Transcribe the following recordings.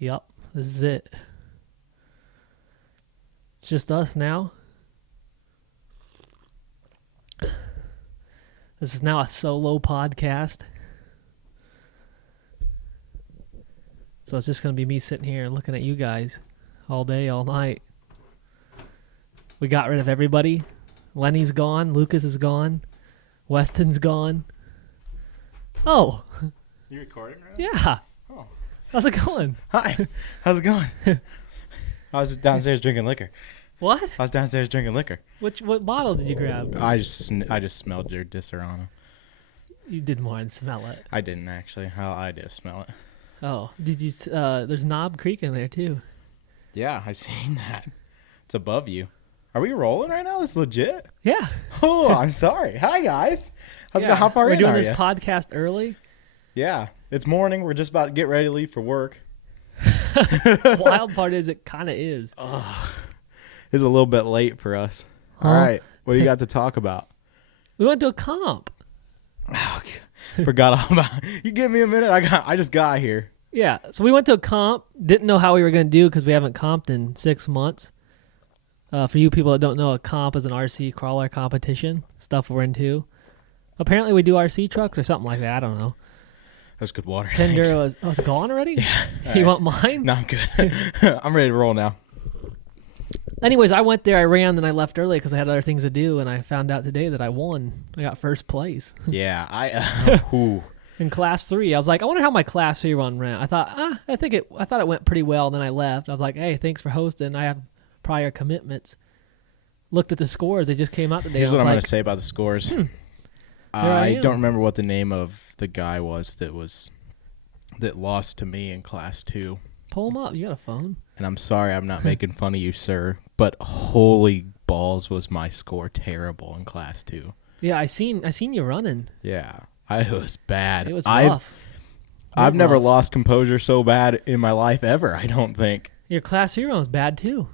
Yep, this is it. It's just us now. This is now a solo podcast. So it's just going to be me sitting here looking at you guys all day, all night. We got rid of everybody. Lenny's gone. Lucas is gone. Weston's gone. Oh. You recording right now? Yeah. Oh. How's it going? Hi. How's it going? I was downstairs drinking liquor. What? I was downstairs drinking liquor. What bottle did you grab? I just smelled your Disaronno. You did more than smell it. I didn't actually. I did smell it. Oh, did you? There's Knob Creek in there too. Yeah, I seen that. It's above you. Are we rolling right now? This is legit. Yeah. Oh, I'm sorry. Hi gues. How's it going? How far We're in doing are this you? podcast early. Yeah, it's morning. We're just about to get ready to leave for work. Wild part is it kind of is. It's a little bit late for us. All right, what do you got to talk about? We went to a comp. Oh, forgot all about. You give me a minute. I just got here. Yeah, so we went to a comp. Didn't know how we were going to do because we haven't comped in 6 months. For you people that don't know, a comp is an RC crawler competition. Stuff we're into. Apparently we do RC trucks or something like that. I don't know. That's good water. Tinder was it gone already? Yeah. You want mine? No, I'm good. I'm ready to roll now. Anyways, I went there, I ran, then I left early because I had other things to do, and I found out today that I won. I got first place. Yeah, ooh. In class 3. I was like, I wonder how my class 3 run ran. I thought, I thought it went pretty well. Then I left. I was like, hey, thanks for hosting. I have prior commitments. Looked at the scores. They just came out today. Here's what I'm going to say about the scores. I don't remember what the name of the guy was that lost to me in class 2. Pull them up. You got a phone. And I'm sorry I'm not making fun of you, sir, but holy balls was my score terrible in class 2. Yeah, I seen you running. Yeah, it was bad. It was rough. I've never lost composure so bad in my life ever, I don't think. Your class 3 run was bad too.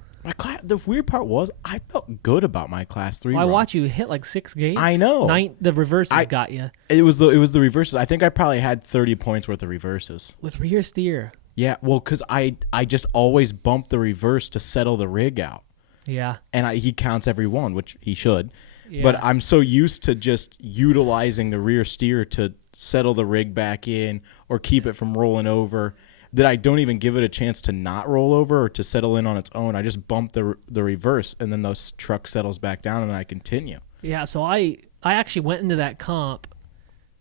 The weird part was I felt good about my class 3 well, run. I watched you hit like 6 gates. I know. The reverses got you. It was the reverses. I think I probably had 30 points worth of reverses. With rear steer. Yeah, well, because I just always bump the reverse to settle the rig out. Yeah. And he counts every one, which he should. Yeah. But I'm so used to just utilizing the rear steer to settle the rig back in or keep it from rolling over that I don't even give it a chance to not roll over or to settle in on its own. I just bump the reverse, and then the truck settles back down, and then I continue. Yeah, so I actually went into that comp.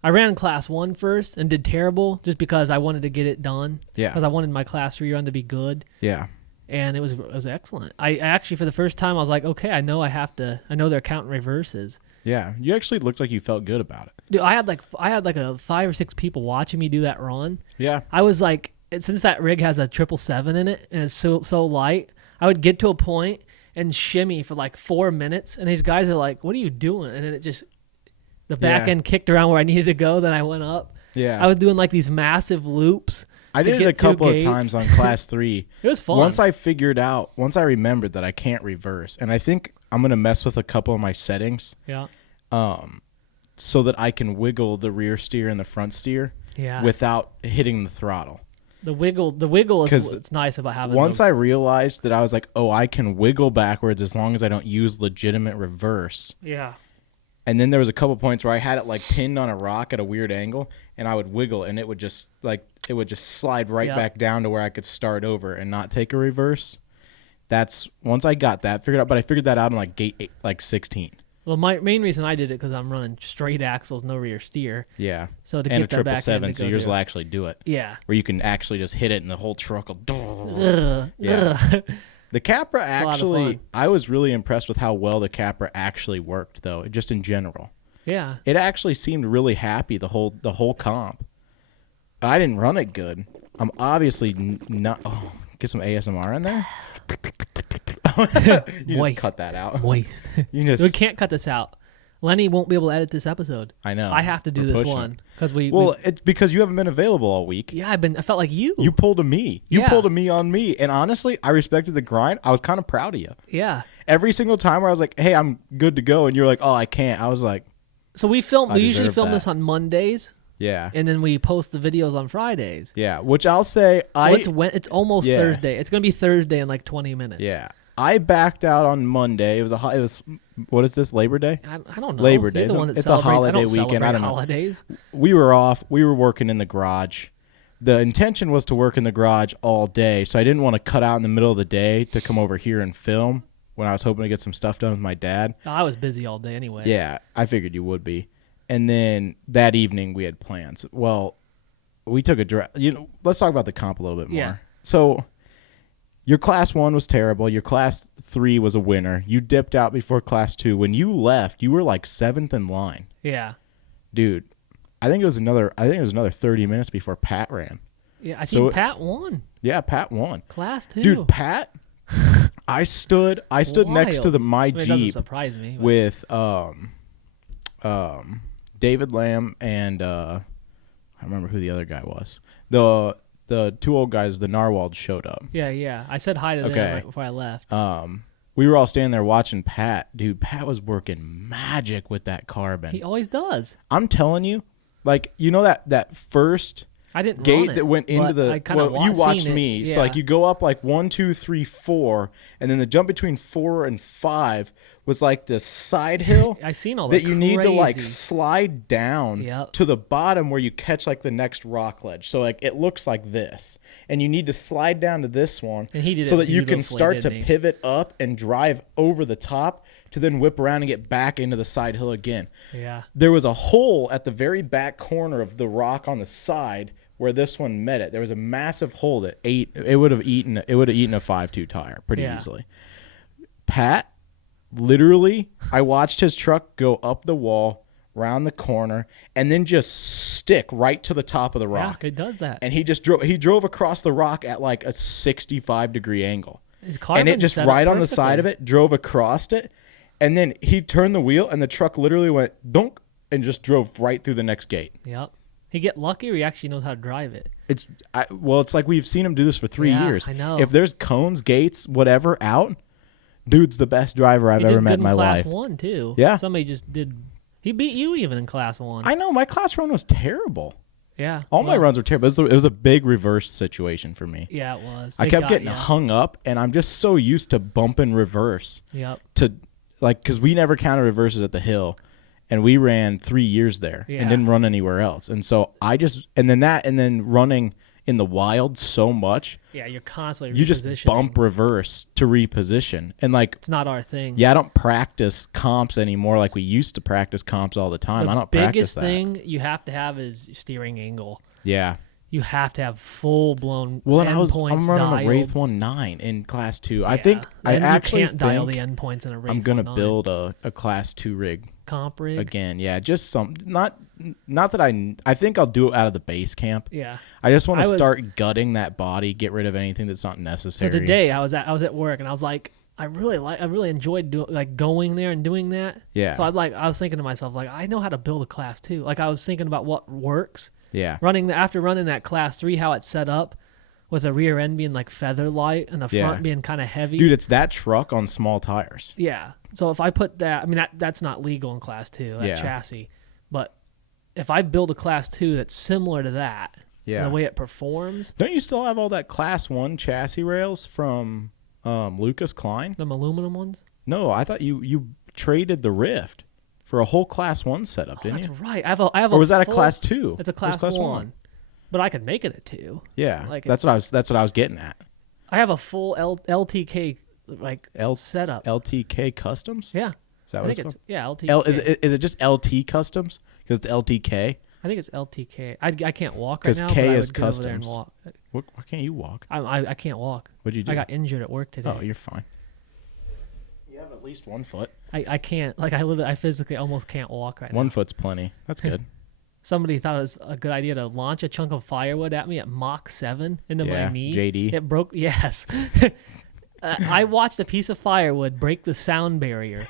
I ran class 1 first and did terrible just because I wanted to get it done. Yeah. Because I wanted my class 3 run to be good. Yeah. And it was excellent. I actually, for the first time, I was like, okay, I know they're counting reverses. Yeah. You actually looked like you felt good about it. Dude, I had like a 5 or 6 people watching me do that run. Yeah. I was like, since that rig has a 777 in it and it's so light, I would get to a point and shimmy for like 4 minutes, and these guys are like, what are you doing? And then it just, the back end kicked around where I needed to go, then I went up. Yeah. I was doing like these massive loops. I did it a couple of times on class 3. It was fun. Once I remembered that I can't reverse, and I think I'm going to mess with a couple of my settings. Yeah. So that I can wiggle the rear steer and the front steer without hitting the throttle. The wiggle is what's nice about having once those. I realized that I was like, oh, I can wiggle backwards as long as I don't use legitimate reverse. Yeah. And then there was a couple points where I had it like pinned on a rock at a weird angle, and I would wiggle, and it would just slide right back down to where I could start over and not take a reverse. That's once I got that figured out, but I figured that out in like gate 8, like 16. Well, my main reason I did it because I'm running straight axles, no rear steer. Yeah. So to and get that back in, 777, so yours will actually do it. Yeah. Where you can actually just hit it, and the whole truck will. Ugh. Yeah. Ugh. The Capra It's a lot of actually, fun. I was really impressed with how well the Capra actually worked, though, just in general. Yeah. It actually seemed really happy the whole comp. I didn't run it good. I'm obviously not. Oh, get some ASMR in there. You just cut that out. Waste. You We can't cut this out. Lenny won't be able to edit this episode. I know. I have to do this one because it's because you haven't been available all week. Yeah, I felt like you. You pulled a me. You Yeah. pulled a me on me, and honestly, I respected the grind. I was kind of proud of you. Yeah. Every single time where I was like, "Hey, I'm good to go," and you're like, "Oh, I can't." I was like, So we I usually deserve film that. this on Mondays. Yeah. and then we post the videos on Fridays. Yeah, which I'll say It's almost Yeah. Thursday. It's gonna be Thursday in like 20 minutes. yeah. I backed out on Monday. It was what is this, Labor Day? I don't know. Labor Day. You're the one that It's a celebrates. holiday I don't weekend. celebrate I don't know. holidays. We were off. We were working in the garage. The intention was to work in the garage all day, so I didn't want to cut out in the middle of the day to come over here and film when I was hoping to get some stuff done with my dad. I was busy all day anyway. Yeah, I figured you would be. And then that evening we had plans. Well, we took a drive. Let's talk about the comp a little bit more. Yeah. So your class 1 was terrible. Your class 3 was a winner. You dipped out before class 2. When you left, you were like 7th in line. Yeah. Dude, I think it was another 30 minutes before Pat ran. Yeah, I think Pat won. Yeah, Pat won. Class 2. Dude, Pat, I stood next to my It doesn't Jeep surprise me. But with David Lamb and I remember who the other guy was. The two old guys, the Narwhals, showed up. yeah. I said hi to them right before I left. We were all standing there watching Pat. Dude, Pat was working magic with that carbon. He always does. I'm telling you, like, that first I didn't gate run it, that went into but I the kinda you watched seen it. me. Yeah. So like you go up like 1, 2, 3, 4, and then the jump between 4 and 5 was like the side hill I seen all that. that you need to like crazy. slide down Yep. to the bottom where you catch like the next rock ledge. So like it looks like this, and you need to slide down to this one And he did so it that you can beautifully, start to didn't he? pivot up and drive over the top to then whip around and get back into the side hill again. Yeah. There was a hole at the very back corner of the rock on the side where this one met it. There was a massive hole that it would have eaten a 5.2 tire pretty Yeah. easily. Pat, literally, I watched his truck go up the wall, round the corner, and then just stick right to the top of the rock. Yeah, it does that. And he just drove across the rock at like a 65-degree angle. His And carbon's it just set up right on the side perfectly. of it, drove across it, and then he turned the wheel, and the truck literally went donk and just drove right through the next gate. Yep. He get lucky, or he actually knows how to drive it. It's like we've seen him do this for 3 Yeah, years. I know. If there's cones, gates, whatever out, dude's the best driver I've He ever did met good in my class life. 1 too. Yeah. Somebody just did. He beat you even in class 1. I know my class run was terrible. Yeah. All my well, runs were terrible. It was a big reverse situation for me. Yeah, it was. I They kept got getting ya. hung up, and I'm just so used to bumping reverse Yep. to like because we never counted reverses at the hill, and we ran 3 years there Yeah. and didn't run anywhere else. And so I just and then running in the wild so much, Yeah, you're constantly you just repositioning. bump reverse to reposition. And like, It's not our thing. yeah, I don't practice comps anymore like we used to practice comps all the time. The I don't practice biggest that. thing you have to have is steering angle. Yeah. You have to have full blown. Well, and I'm endpoints running dialed. a Wraith 1.9 in class 2. I Yeah. think I And actually you can't dial the think endpoints in a Wraith I'm gonna 1.9. build a class 2 rig comp rig. again. Yeah, just some not that I think I'll do it out of the base camp. Yeah. I just want I to was- start gutting that body, get rid of anything that's not So necessary. today I was at work and I was like, I really enjoyed going there and doing that. Yeah. So I was thinking to myself like, I know how to build a class 2. Like I was thinking about what works. Yeah. After running that class 3, how it's set up with the rear end being like feather light and the Yeah. front being kind of heavy. Dude, it's that truck on small tires. Yeah. So if I put that, I mean that's not legal in class 2, that Yeah. chassis. But if I build a class 2 that's similar to that, Yeah. the way it performs, Don't you still have all that class 1 chassis rails from Lucas Klein? them aluminum ones. No, I thought you traded the Rift for a whole class 1 setup, Oh, didn't that's you? right. I have Or was that a full- class 2? It's a It was class 1. But I could make it a 2. Yeah. Like that's what I was getting at. I have a full LTK like setup. LTK Customs? Yeah. Is that I what it's think called? it's LTK. Is it just LT Customs? Because it's LTK? I think it's LTK. I can't walk right 'Cause now. K but I is would get over there and customs. walk. Why can't you walk? I can't walk. What'd you do? I got injured at work today. Oh, you're fine. You have at least 1 foot. I can't. Like I physically almost can't walk right now. 1 foot's plenty. That's good. Somebody thought it was a good idea to launch a chunk of firewood at me at Mach 7 into Yeah, my knee. JD. It broke. Yes. I watched a piece of firewood break the sound barrier,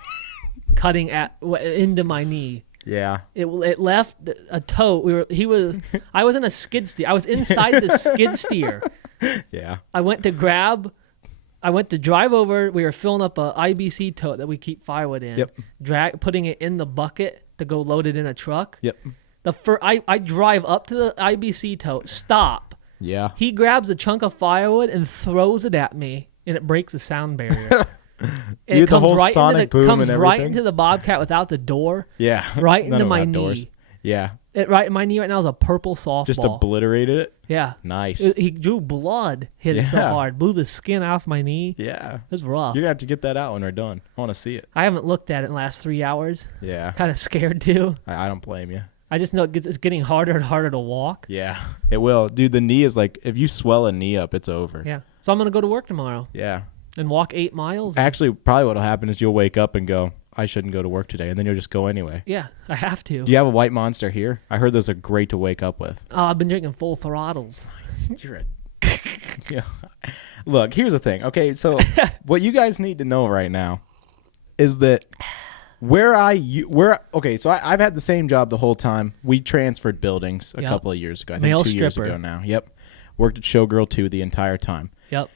cutting into my knee. Yeah. It left a toe. I was in a skid steer. I was inside the skid steer. Yeah. I went to drive over. We were filling up a IBC tote that we keep firewood in. Yep. Putting it in the bucket to go load it in a truck. Yep. I drive up to the IBC tote, stop. Yeah. He grabs a chunk of firewood and throws it at me, and it breaks the sound barrier. You had the whole sonic boom comes and right everything? into the Bobcat without the door, Yeah. right None into of my outdoors. knee. Yeah. Right in my knee right now is a purple softball. Just obliterated it. Yeah. Nice. He drew blood, hit it so Yeah. hard, blew the skin off my knee. Yeah. It was rough. You're going to have to get that out when we're done. I want to see it. I haven't looked at it in the last 3 hours. Yeah. Kind of scared too. I don't blame you. I just know it's getting harder and harder to walk. Yeah. It will. Dude, the knee is like, if you swell a knee up, it's over. Yeah. So I'm going to go to work tomorrow Yeah. and walk 8 miles. Actually, probably what'll happen is you'll wake up and go, I shouldn't go to work today. And then you'll just go anyway. Yeah, I have to. Do you have a White Monster here? I heard those are great to wake up with. Oh, I've been drinking full throttles. You're a... yeah. Look, here's the thing. Okay, so what you guys need to know right now is that okay, so I've had the same job the whole time. We transferred buildings a couple of years ago. I think Male 2 years stripper. ago now. Yep. Worked at Showgirl 2 the entire time. Yep.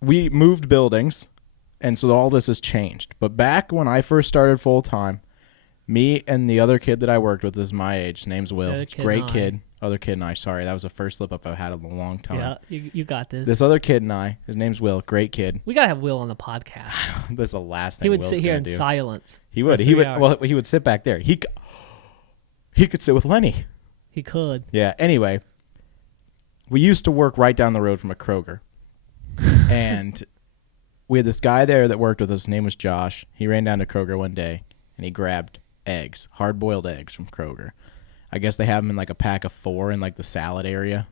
We moved buildings, and so all this has changed. But back when I first started full time, me and the other kid that I worked with is my age. His name's Will. Other kid Great and I. kid. Other kid and I. Sorry, that was the first slip up I've had in a long time. Yeah, you got this. This other kid and I, his name's Will. Great kid. We got to have Will on the podcast. This is the last thing He would Will's sit here gonna in do. silence. He would. for He 3 would. hours. Well, he would sit back there. He could sit with Lenny. He could. Yeah. Anyway, we used to work right down the road from a Kroger, and we had this guy there that worked with us. His name was Josh. He ran down to Kroger one day, and he grabbed eggs, hard-boiled eggs from Kroger. I guess they have them in like a pack of 4 in like the salad area.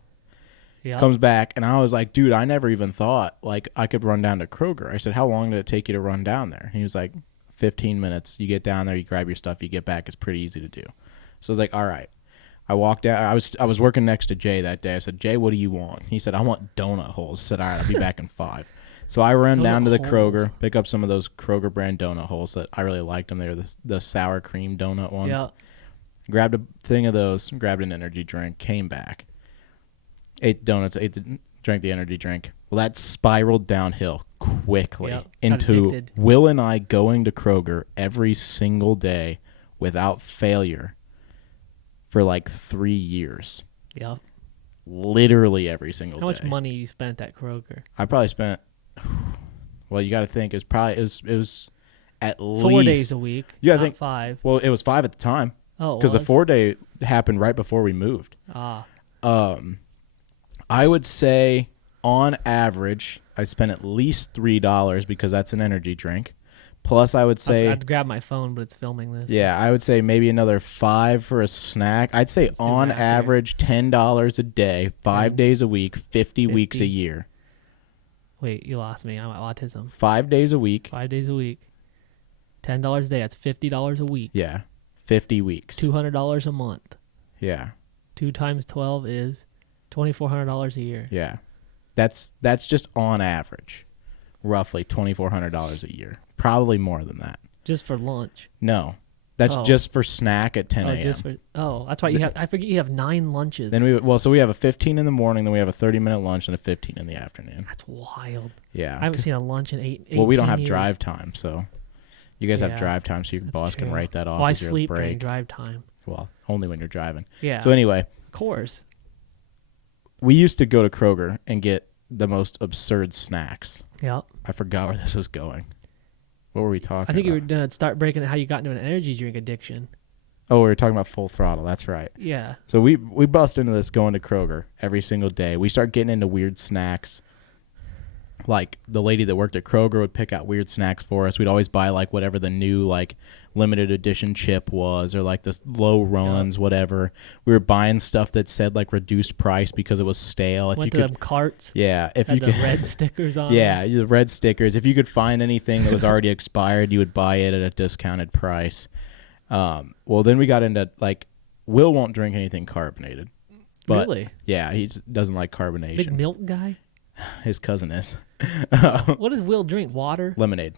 Yeah. Comes back, and I was like, dude, I never even thought like I could run down to Kroger. I said, how long did it take you to run down there? And he was like, 15 minutes. You get down there, you grab your stuff, you get back. It's pretty easy to do. So I was like, all right. I walked down. I was working next to Jay that day. I said, Jay, what do you want? He said, I want donut holes. I said, all right, I'll be back in 5. So I ran down to the Kroger, pick up some of those Kroger brand donut holes that I really liked them. They were the sour cream donut ones. Yeah. Grabbed a thing of those, grabbed an energy drink, came back, ate donuts, drank the energy drink. Well, that spiraled downhill quickly Yep, got into addicted. Will and I going to Kroger every single day without failure for like 3 years. Yeah. Literally every single How day. much money you spent at Kroger? I probably spent, well, you got to think, it was at 4 least. days a week. Yeah, I not think 5. Well, it was 5 at the time. Oh, Because the was? 4-day happened right before we moved. Ah. I would say on average, I spent at least $3 because that's an energy drink. Plus, I would say, I'd grab my phone, but it's filming this. yeah, I would say maybe another $5 for a snack. I'd say Let's do on math here. average, $10 a day, 5 Mm. days a week, 50 weeks a 50. year. Wait, you lost me. I'm autism. 5 days a week. 5 days a week. $10 a day. That's $50 a week. Yeah, 50 weeks. $200 a month. Yeah, 2 times 12 is $2,400 a year. yeah. That's just on average, roughly $2,400 a year. Probably more than that. Just for lunch. No, that's Oh. just for snack at 10 Oh, a.m. just for that's why you have. I forget you have 9 lunches. Then so we have a 15 in the morning, then we have a 30-minute lunch, and a 15 in the afternoon. That's wild. Yeah. I haven't seen a lunch in 8. Well, we don't 18 have years. drive time, so you guys have Yeah, drive time, so your That's boss can true. write that off Well, I as your sleep during break. drive time. Well, only when you're driving. Yeah. So anyway, of course. we used to go to Kroger and get the most absurd snacks. Yep. I forgot where this was going. What were we talking I think you about? were gonna start breaking how you got into an energy drink addiction. Oh, we were talking about Full Throttle. That's right. Yeah. So we bust into this going to Kroger every single day. We start getting into weird snacks. Like the lady that worked at Kroger would pick out weird snacks for us. We'd always buy like whatever the new like limited edition chip was, or like the low runs, whatever. We were buying stuff that said like reduced price because it was stale. If Went you to could, them carts. yeah, if Had you the could, red stickers on. yeah, them. the red stickers. If you could find anything that was already expired, you would buy it at a discounted price. Well, then we got into like Will won't drink anything carbonated. But Really? yeah, he doesn't like Big carbonation. milk guy. His cousin is. What does Will drink? Water. Lemonade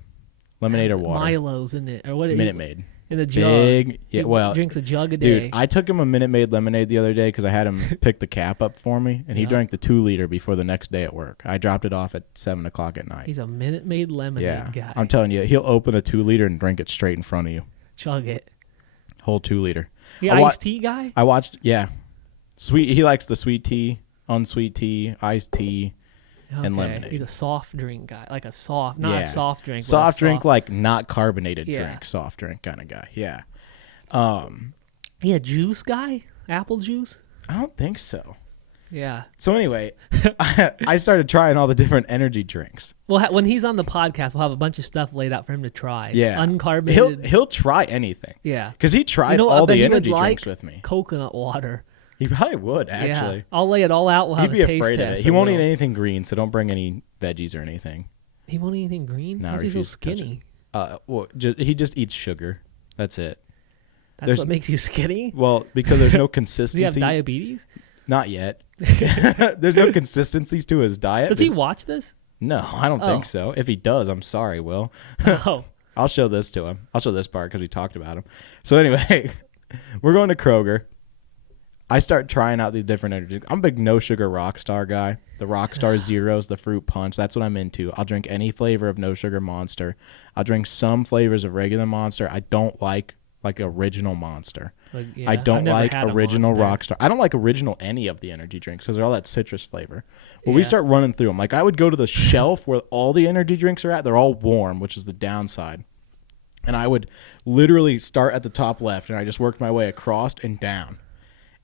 or water. Milo's in it, or what? Minute Maid. in the jug. Big. Yeah, He well, drinks a jug a day. dude, I took him a Minute Maid lemonade the other day because I had him pick the cap up for me, and he Yeah. drank the 2-liter before the next day at work. I dropped it off at 7 o'clock at night. He's a Minute Maid lemonade Yeah, guy. I'm telling you, he'll open a 2-liter and drink it straight in front of you. Chug it. Whole 2-liter. The I wa- iced tea guy? I watched, yeah. Sweet. He likes the sweet tea, unsweet tea, iced tea, and lemonade. He's a soft drink guy. Like a soft, not a Yeah. soft drink. Soft but drink, like not carbonated Yeah. drink. Soft drink kind of guy. Yeah. Yeah, juice guy? Apple juice? I don't think so. Yeah. So anyway, I started trying all the different energy drinks. Well, when he's on the podcast, we'll have a bunch of stuff laid out for him to try. Yeah. Uncarbonated. He'll try anything. Yeah. Because he tried You know, I all bet the he would energy like drinks with me. coconut water. He probably would, actually. Yeah. I'll lay it all out. We'll have He'd be a taste afraid of test it. He for won't Will. eat anything green, so don't bring any veggies or anything. He won't eat anything green? No, How's he so refuse to touch it. skinny? Well, he just eats sugar. That's it. That's There's- what makes you skinny? Well, because there's no Does he consistency. have diabetes? Not yet. There's no consistencies to his diet. Does he watch this? No, I don't think so. If he does, I'm sorry, Will. Oh. I'll show this to him. I'll show this part because we talked about him. So anyway, we're going to Kroger. I start trying out the different energy. I'm a big no sugar Rockstar guy. The Rockstar Zeros, the fruit punch. That's what I'm into. I'll drink any flavor of no sugar Monster. I'll drink some flavors of regular Monster. I don't like original Monster. Like, yeah, I don't I've never like had a original Monster. Rockstar. I don't like original any of the energy drinks because they're all that citrus flavor. Well, we Yeah. start running through them. Like I would go to the shelf where all the energy drinks are at. They're all warm, which is the downside. And I would literally start at the top left, and I just worked my way across and down.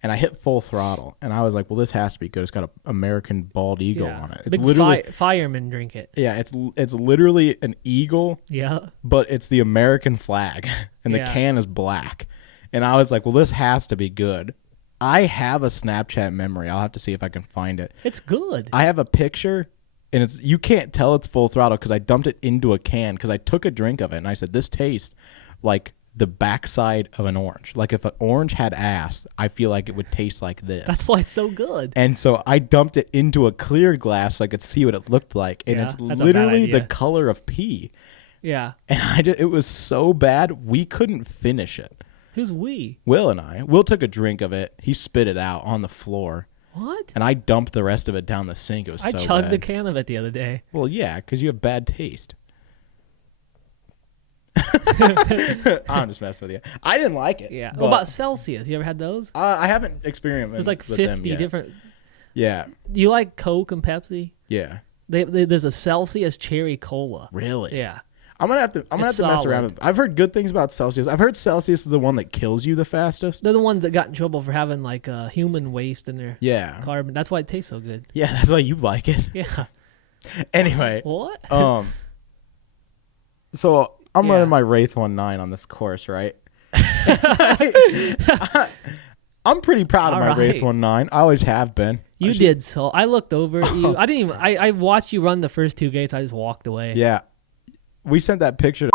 And I hit full throttle, and I was like, "Well, this has to be good. It's got an American bald eagle Yeah. on it. It's Big literally, firemen drink it. yeah, it's literally an eagle, Yeah. but it's the American flag, and the Yeah. can is black." And I was like, "Well, this has to be good." I have a Snapchat memory. I'll have to see if I can find it. It's good. I have a picture, and you can't tell it's full throttle because I dumped it into a can because I took a drink of it, and I said, "This tastes like the backside of an orange. Like if an orange had ass, I feel like it would taste like this." That's why it's so good. And so I dumped it into a clear glass so I could see what it looked like, and Yeah, it's that's a bad literally the idea. color of pee. Yeah. And it was so bad we couldn't finish it. Who's we? Will and I. Will took a drink of it. He spit it out on the floor, What? and I dumped the rest of it down the sink. It was I so chugged bad. the can of it the other day. Well, yeah, because you have bad taste. I'm just messing with you. I didn't like it. Yeah. but, What about Celsius? You ever had those? I haven't experienced. There's like with 50 them yet. different. Yeah, Do you like Coke and Pepsi? yeah. There's a Celsius cherry cola. Really? Yeah. I'm gonna have to mess solid. around with. I've heard good things about Celsius. I've heard Celsius is the one that kills you the fastest. They're the ones that got in trouble for having like human waste in their Yeah. carbon. That's why it tastes so good. Yeah, that's why you like it. Yeah. Anyway, What? so I'm Yeah. running my Wraith 19 on this course, right? I'm pretty proud of All my Wraith right. 19. I always have been. You did so. I looked over at you. I didn't even. I watched you run the first two gates. I just walked away. Yeah. We sent that picture to.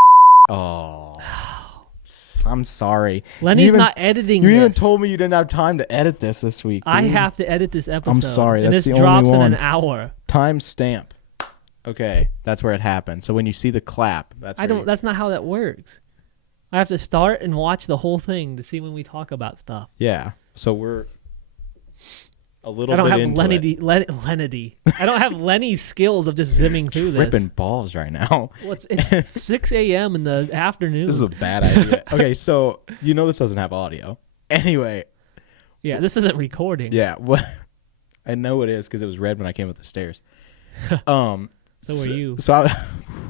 Oh. I'm sorry. Lenny's You even- not editing You this. even told me you didn't have time to edit this week. I dude. have to edit this episode. sorry, And that's this the drops only in one. an hour. Time stamp. Okay, that's where it happened. So when you see the clap, that's I where don't. you- That's not how that works. I have to start and watch the whole thing to see when we talk about stuff. Yeah. So we're a little I don't bit have into it. Lenny. I don't have Lenny's skills of just zimming through Tripping this. balls right now. Well, it's 6 a.m. in the afternoon. This is a bad idea. Okay, so this doesn't have audio. Anyway, Yeah, this isn't recording. yeah. What? I know it is because it was red when I came up the stairs. So were you. So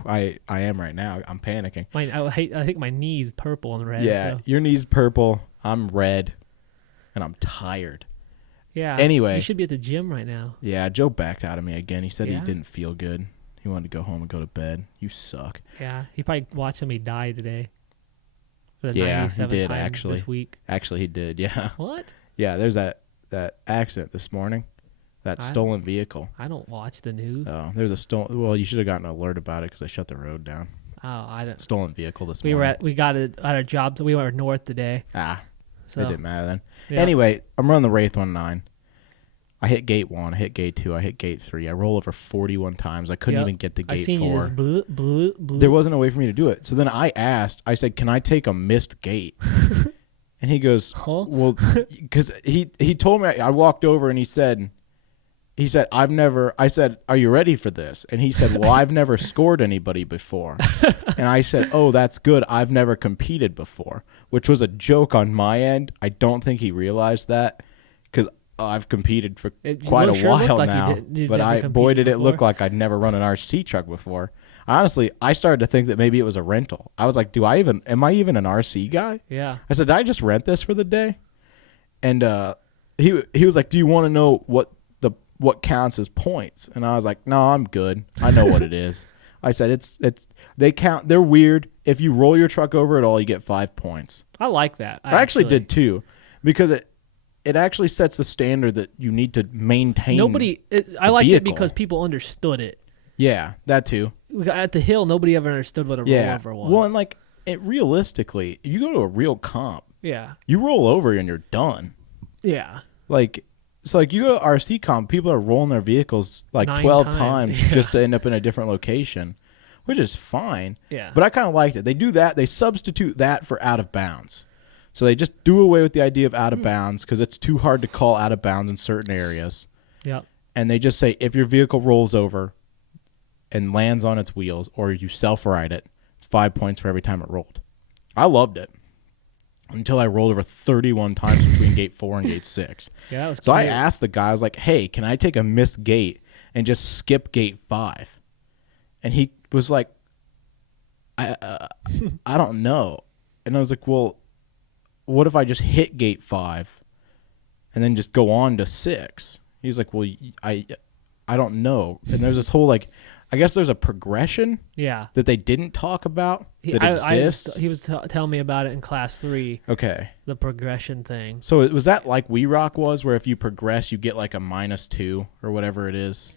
I am right now. I'm panicking. I think my knee's purple and red. Yeah, So. your knee's purple. I'm red, and I'm tired. Yeah. Anyway. You should be at the gym right now. Yeah, Joe backed out of me again. He said he Yeah? didn't feel good. He wanted to go home and go to bed. You suck. Yeah. He probably watched somebody die today. For the Yeah, he 97th did, time actually. this week. Actually, he did. Yeah. What? Yeah, there's that accident this morning. That I- stolen vehicle. I don't watch the news. Oh, there's a stolen. Well, you should have gotten an alert about it because I shut the road down. Oh, I don't. Stolen vehicle this We morning. got it at our job. So we were north today. It So didn't matter then. yeah. Anyway, I'm running the Wraith 19. I hit gate 1. I hit gate 2. I hit gate 3. I roll over 41 times. I couldn't Yep. even get to I gate seen 4. you just blue. There wasn't a way for me to do it. So then I said, "Can I take a missed gate?" And he goes, Huh? "Well," because he told me. I walked over and he said, he said, I said, are you ready for this? And he said, well, I've never scored anybody before. And I said, oh, that's good. I've never competed before, which was a joke on my end. I don't think he realized that because I've competed for quite a while like now. you'd But never boy, did competed it look before. like I'd never run an RC truck before. Honestly, I started to think that maybe it was a rental. I was like, am I even an RC guy? Yeah. I said, did I just rent this for the day? And he was like, do you want to know what counts as points? And I was like, no, I'm good. I know what it is. I said, they count. They're weird. If you roll your truck over at all, you get 5 points. I like that. I actually did too, because it actually sets the standard that you need to maintain. I liked it vehicle. because people understood it. Yeah, that too. At the hill, nobody ever understood what a rollover was. Well, and like realistically, if you go to a real comp, yeah. you roll over and you're done. Yeah. Like, so like you go to RC comp, people are rolling their vehicles like 9 12 times. times Yeah. just to end up in a different location, which is fine. Yeah. But I kind of liked it. They do that. They substitute that for out of bounds. So they just do away with the idea of out of bounds because it's too hard to call out of bounds in certain areas. Yep. And they just say if your vehicle rolls over and lands on its wheels or you self-ride it, it's 5 points for every time it rolled. I loved it until I rolled over 31 times between gate 4 and gate 6. Yeah, that was So I cute. asked the guy, I was like, hey, can I take a missed gate and just skip gate 5? And he was like, I don't know. And I was like, well, what if I just hit gate 5 and then just go on to 6? He's like, well, I don't know. And there's this whole like, I guess there's a progression Yeah. that they didn't talk about that exists. He was telling me about it in class 3, Okay. the progression thing. So was that like We Rock was, where if you progress, you get like a -2 or whatever it is?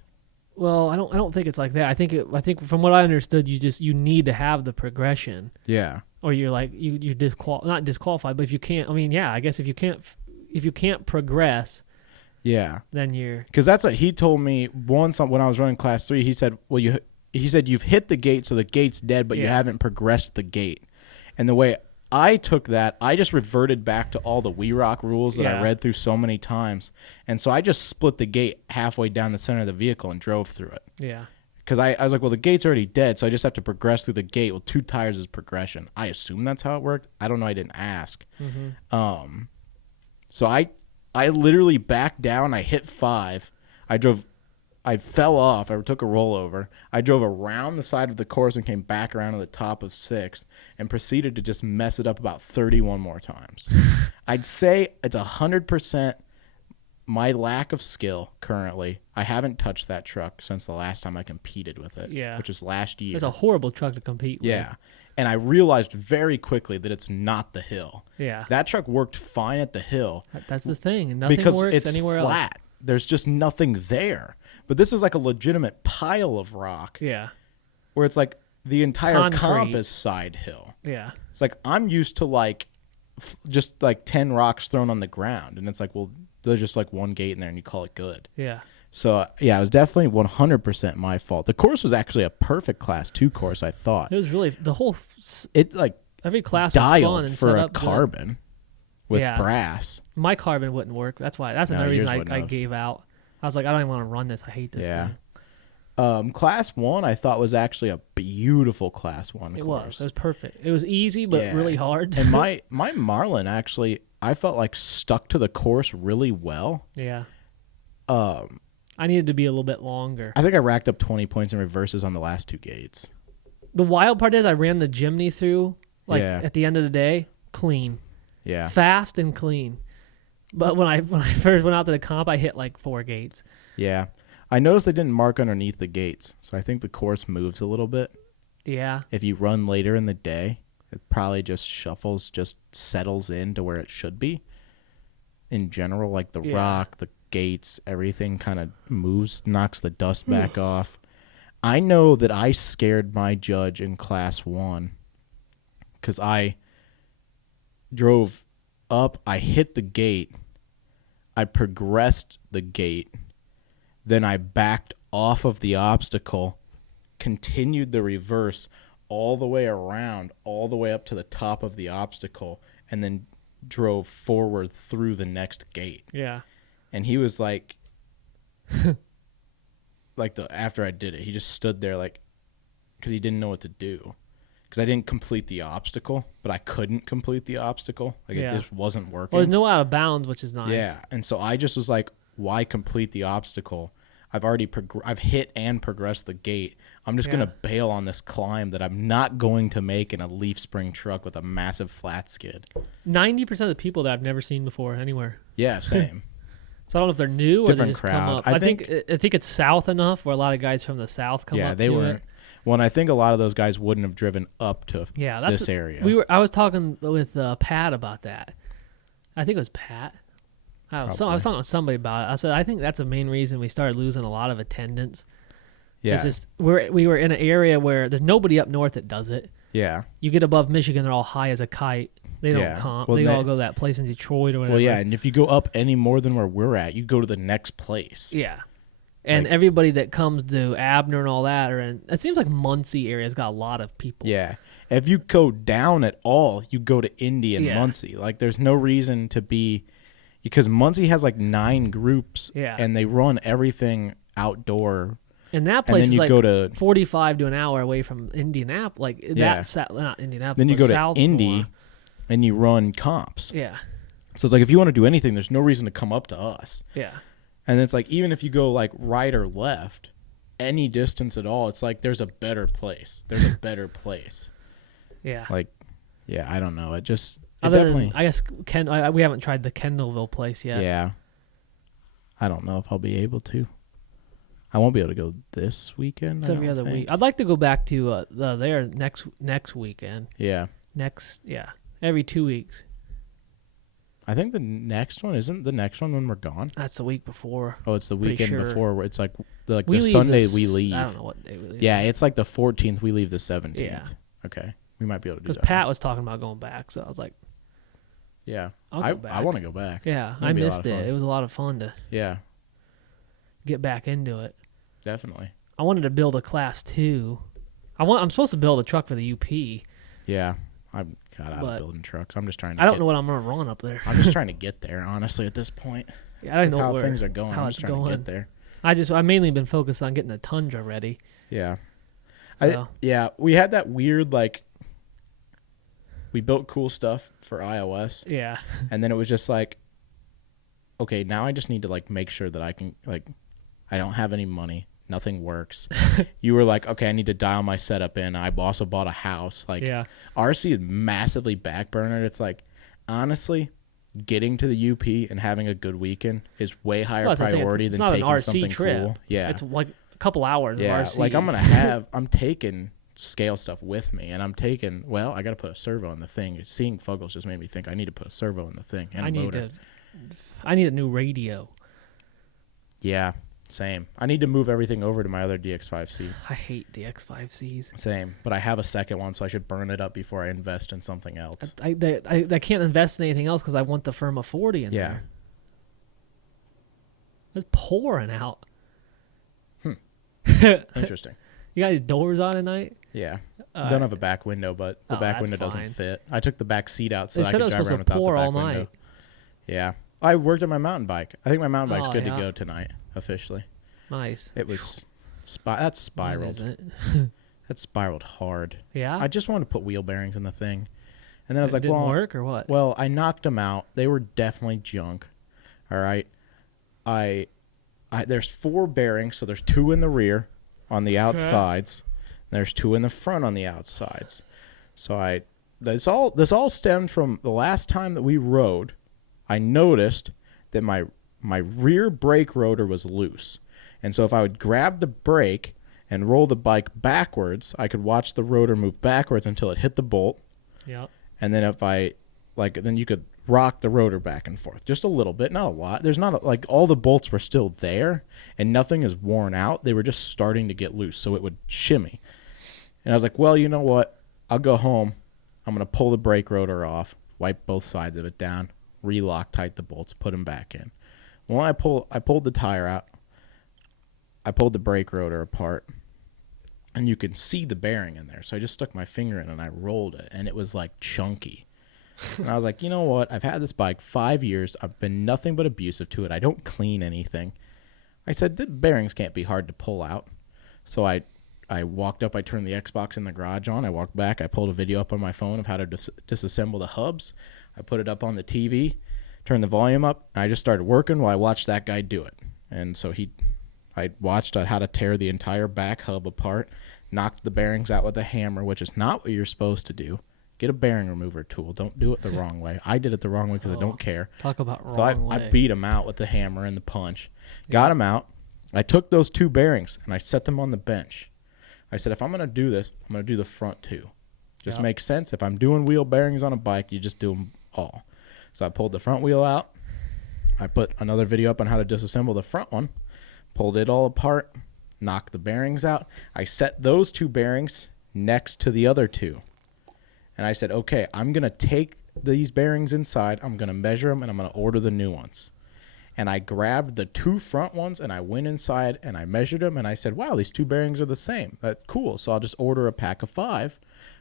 Well, I don't think it's like that. I think from what I understood, you need to have the progression, Yeah. or you're like you're not disqualified, but if you can't, I mean, yeah, I guess if you can't progress, Yeah. then you're Because that's what he told me once when I was running class 3. He said, well, you've hit the gate, so the gate's dead, but you Yeah. haven't progressed the gate. And the way I took that, I just reverted back to all the We Rock rules that I Yeah. read through so many times. And so I just split the gate halfway down the center of the vehicle and drove through it. yeah. Because I was like, well, the gate's already dead, so I just have to progress through the gate. Well, 2 tires is progression. I assume that's how it worked. I don't know. I didn't ask. Mm-hmm. So I literally backed down. I hit 5. I fell off. I took a rollover. I drove around the side of the course and came back around to the top of 6 and proceeded to just mess it up about 31 more times. I'd say it's 100% my lack of skill currently. I haven't touched that truck since the last time I competed with it, Yeah. which was last year. It's a horrible truck to compete with. Yeah. And I realized very quickly that it's not the hill. Yeah. That truck worked fine at the hill That's the thing. And nothing because works it's anywhere flat. else. There's just nothing there. But this is like a legitimate pile of rock Yeah. where it's like the entire Concrete. comp is side hill. Yeah. It's like I'm used to like just like 10 rocks thrown on the ground. And it's like, well, there's just like one gate in there and you call it good. Yeah. So, yeah, it was definitely 100% my fault. The course was actually a perfect Class 2 course, I thought. It was really the whole. It like Every class was fun dialed and for set a up good. carbon with Yeah. brass. My carbon wouldn't work. That's No, another yours reason wouldn't I have. gave out. I was like, I don't even want to run this. I hate this Yeah. thing. Class 1, I thought was actually a beautiful Class 1 It course. was. It was perfect. It was easy, but Yeah. really hard. And my Marlin actually, I felt like stuck to the course really well. Yeah. Um, I needed to be a little bit longer. I think I racked up 20 points in reverses on the last 2 gates. The wild part is I ran the Jimny through, like Yeah. at the end of the day, clean, Yeah. fast and clean. But when I first went out to the comp, I hit like 4 gates. Yeah. I noticed they didn't mark underneath the gates, so I think the course moves a little bit. Yeah. If you run later in the day, it probably just settles into where it should be. In general, like the Yeah. rock, the gates, everything kind of moves, knocks the dust back off. I know that I scared my judge in Class 1 because I drove up, I hit the gate, I progressed the gate, then I backed off of the obstacle, continued the reverse all the way around, all the way up to the top of the obstacle, and then drove forward through the next gate. Yeah. And he was like, like after I did it, he just stood there like, because he didn't know what to do. Because I didn't complete the obstacle, but I couldn't complete the obstacle. Like it just wasn't working. Well, there's no out of bounds, which is nice. Yeah, and so I just was like, why complete the obstacle? I've already I've hit and progressed the gate. I'm just gonna bail on this climb that I'm not going to make in a leaf spring truck with a massive flat skid. 90% of the people that I've never seen before anywhere. Yeah, same. So I don't know if they're new or Different they just crowd. come up. I think it's south enough where a lot of guys from the south come up. Yeah, they were. Well, and I think a lot of those guys wouldn't have driven up to this area. I was talking with Pat about that. I think it was Pat. I was talking to somebody about it. I said I think that's the main reason we started losing a lot of attendance. Yeah, it's just we were in an area where there's nobody up north that does it. Yeah, you get above Michigan, they're all high as a kite. They don't comp. Well, they all go to that place in Detroit or whatever. Well, yeah, and if you go up any more than where we're at, you go to the next place. Yeah. And everybody that comes to Abner and all that it seems like Muncie area's got a lot of people. Yeah. If you go down at all, you go to Indy and Muncie. Like there's no reason to be, because Muncie has like 9 groups and they run everything outdoor. And that place and then is you like go to 45 to an hour away from Indianapolis. Like not Indianapolis. Then you go to Indy and you run comps. Yeah. So it's like if you want to do anything, there's no reason to come up to us. Yeah. And it's like, even if you go like right or left, any distance at all, it's like there's a better place. There's a better place. Yeah. Like, yeah, I don't know. It just definitely. I guess we haven't tried the Kendallville place yet. Yeah. I don't know if I'll be able to. I won't be able to go this weekend. It's every other week. I'd like to go back to there next weekend. Yeah. Every 2 weeks. I think the next one when we're gone. That's the week before. Oh, it's the weekend before. Where it's like the Sunday we leave. I don't know what day we leave. Yeah, it's like the 14th. We leave the 17th. Yeah. Okay, we might be able to do that. Because Pat was talking about going back, so I was like, yeah, I want to go back. Yeah, I missed it. It was a lot of fun to get back into it. Definitely. I wanted to build a class 2. I'm supposed to build a truck for the UP. Yeah. I'm got out of building trucks. I'm just trying to I don't know what I'm going to run up there. I'm just trying to get there, honestly, at this point. Yeah, I don't know how things are going. I'm just trying to get there. I mainly been focused on getting the Tundra ready. Yeah. So. We had that weird, like, we built cool stuff for iOS. Yeah. And then it was just like, okay, now I just need to, like, make sure that I can, like, I don't have any money. Nothing works. You were like, okay, I need to dial my setup in. I also bought a house. Like, RC is massively backburnered. It's like, honestly, getting to the UP and having a good weekend is way higher priority than taking RC something trip. Cool. Yeah, it's like a couple hours. Yeah, of RC. like I'm taking scale stuff with me, and I got to put a servo on the thing. Seeing Fuggles just made me think I need to put a servo in the thing and a motor. I need a new radio. Yeah. Same. I need to move everything over to my other DX5C. I hate the X5Cs. Same. But I have a second one, so I should burn it up before I invest in something else. I can't invest in anything else because I want the Firma 40 in there. It's pouring out. Interesting. You got your doors on at night? Yeah. I don't have a back window, but the back window doesn't fit. I took the back seat out so I could drive around without the back window. Night. Yeah. I worked on my mountain bike. I think my mountain bike's good to go tonight, officially. Nice. It was that spiraled. That spiraled hard. Yeah. I just wanted to put wheel bearings in the thing. And then I was like, didn't work or what? Well, I knocked them out. They were definitely junk. All right. There's 4 bearings, so there's 2 in the rear on the outsides. There's 2 in the front on the outsides. So this all stemmed from the last time that we rode. I noticed that my rear brake rotor was loose. And so if I would grab the brake and roll the bike backwards, I could watch the rotor move backwards until it hit the bolt. Yep. And then then you could rock the rotor back and forth just a little bit, not a lot. There's not all the bolts were still there and nothing is worn out. They were just starting to get loose, so it would shimmy. And I was like, well, you know what? I'll go home. I'm going to pull the brake rotor off, wipe both sides of it down, re-Loctite the bolts, put them back in. Well, I pulled the tire out. I pulled the brake rotor apart, and you can see the bearing in there. So I just stuck my finger in and I rolled it, and it was like chunky. And I was like, you know what? I've had this bike 5 years. I've been nothing but abusive to it. I don't clean anything. I said, the bearings can't be hard to pull out. So I walked up, I turned the Xbox in the garage on, I walked back, I pulled a video up on my phone of how to disassemble the hubs. I put it up on the TV, turned the volume up, and I just started working while I watched that guy do it. And so I watched how to tear the entire back hub apart, knocked the bearings out with a hammer, which is not what you're supposed to do. Get a bearing remover tool. Don't do it the wrong way. I did it the wrong way because I don't care. Talk about so wrong way. I beat him out with the hammer and the punch. Got him out. I took those 2 bearings and I set them on the bench. I said, if I'm going to do this, I'm going to do the front 2. Just makes sense. If I'm doing wheel bearings on a bike, you just do them all. So I pulled the front wheel out. I put another video up on how to disassemble the front one. Pulled it all apart. Knocked the bearings out. I set those 2 bearings next to the other 2. And I said, okay, I'm going to take these bearings inside. I'm going to measure them, and I'm going to order the new ones. And I grabbed the 2 front ones, and I went inside, and I measured them, and I said, wow, these 2 bearings are the same. That's cool. So I'll just order a pack of 5.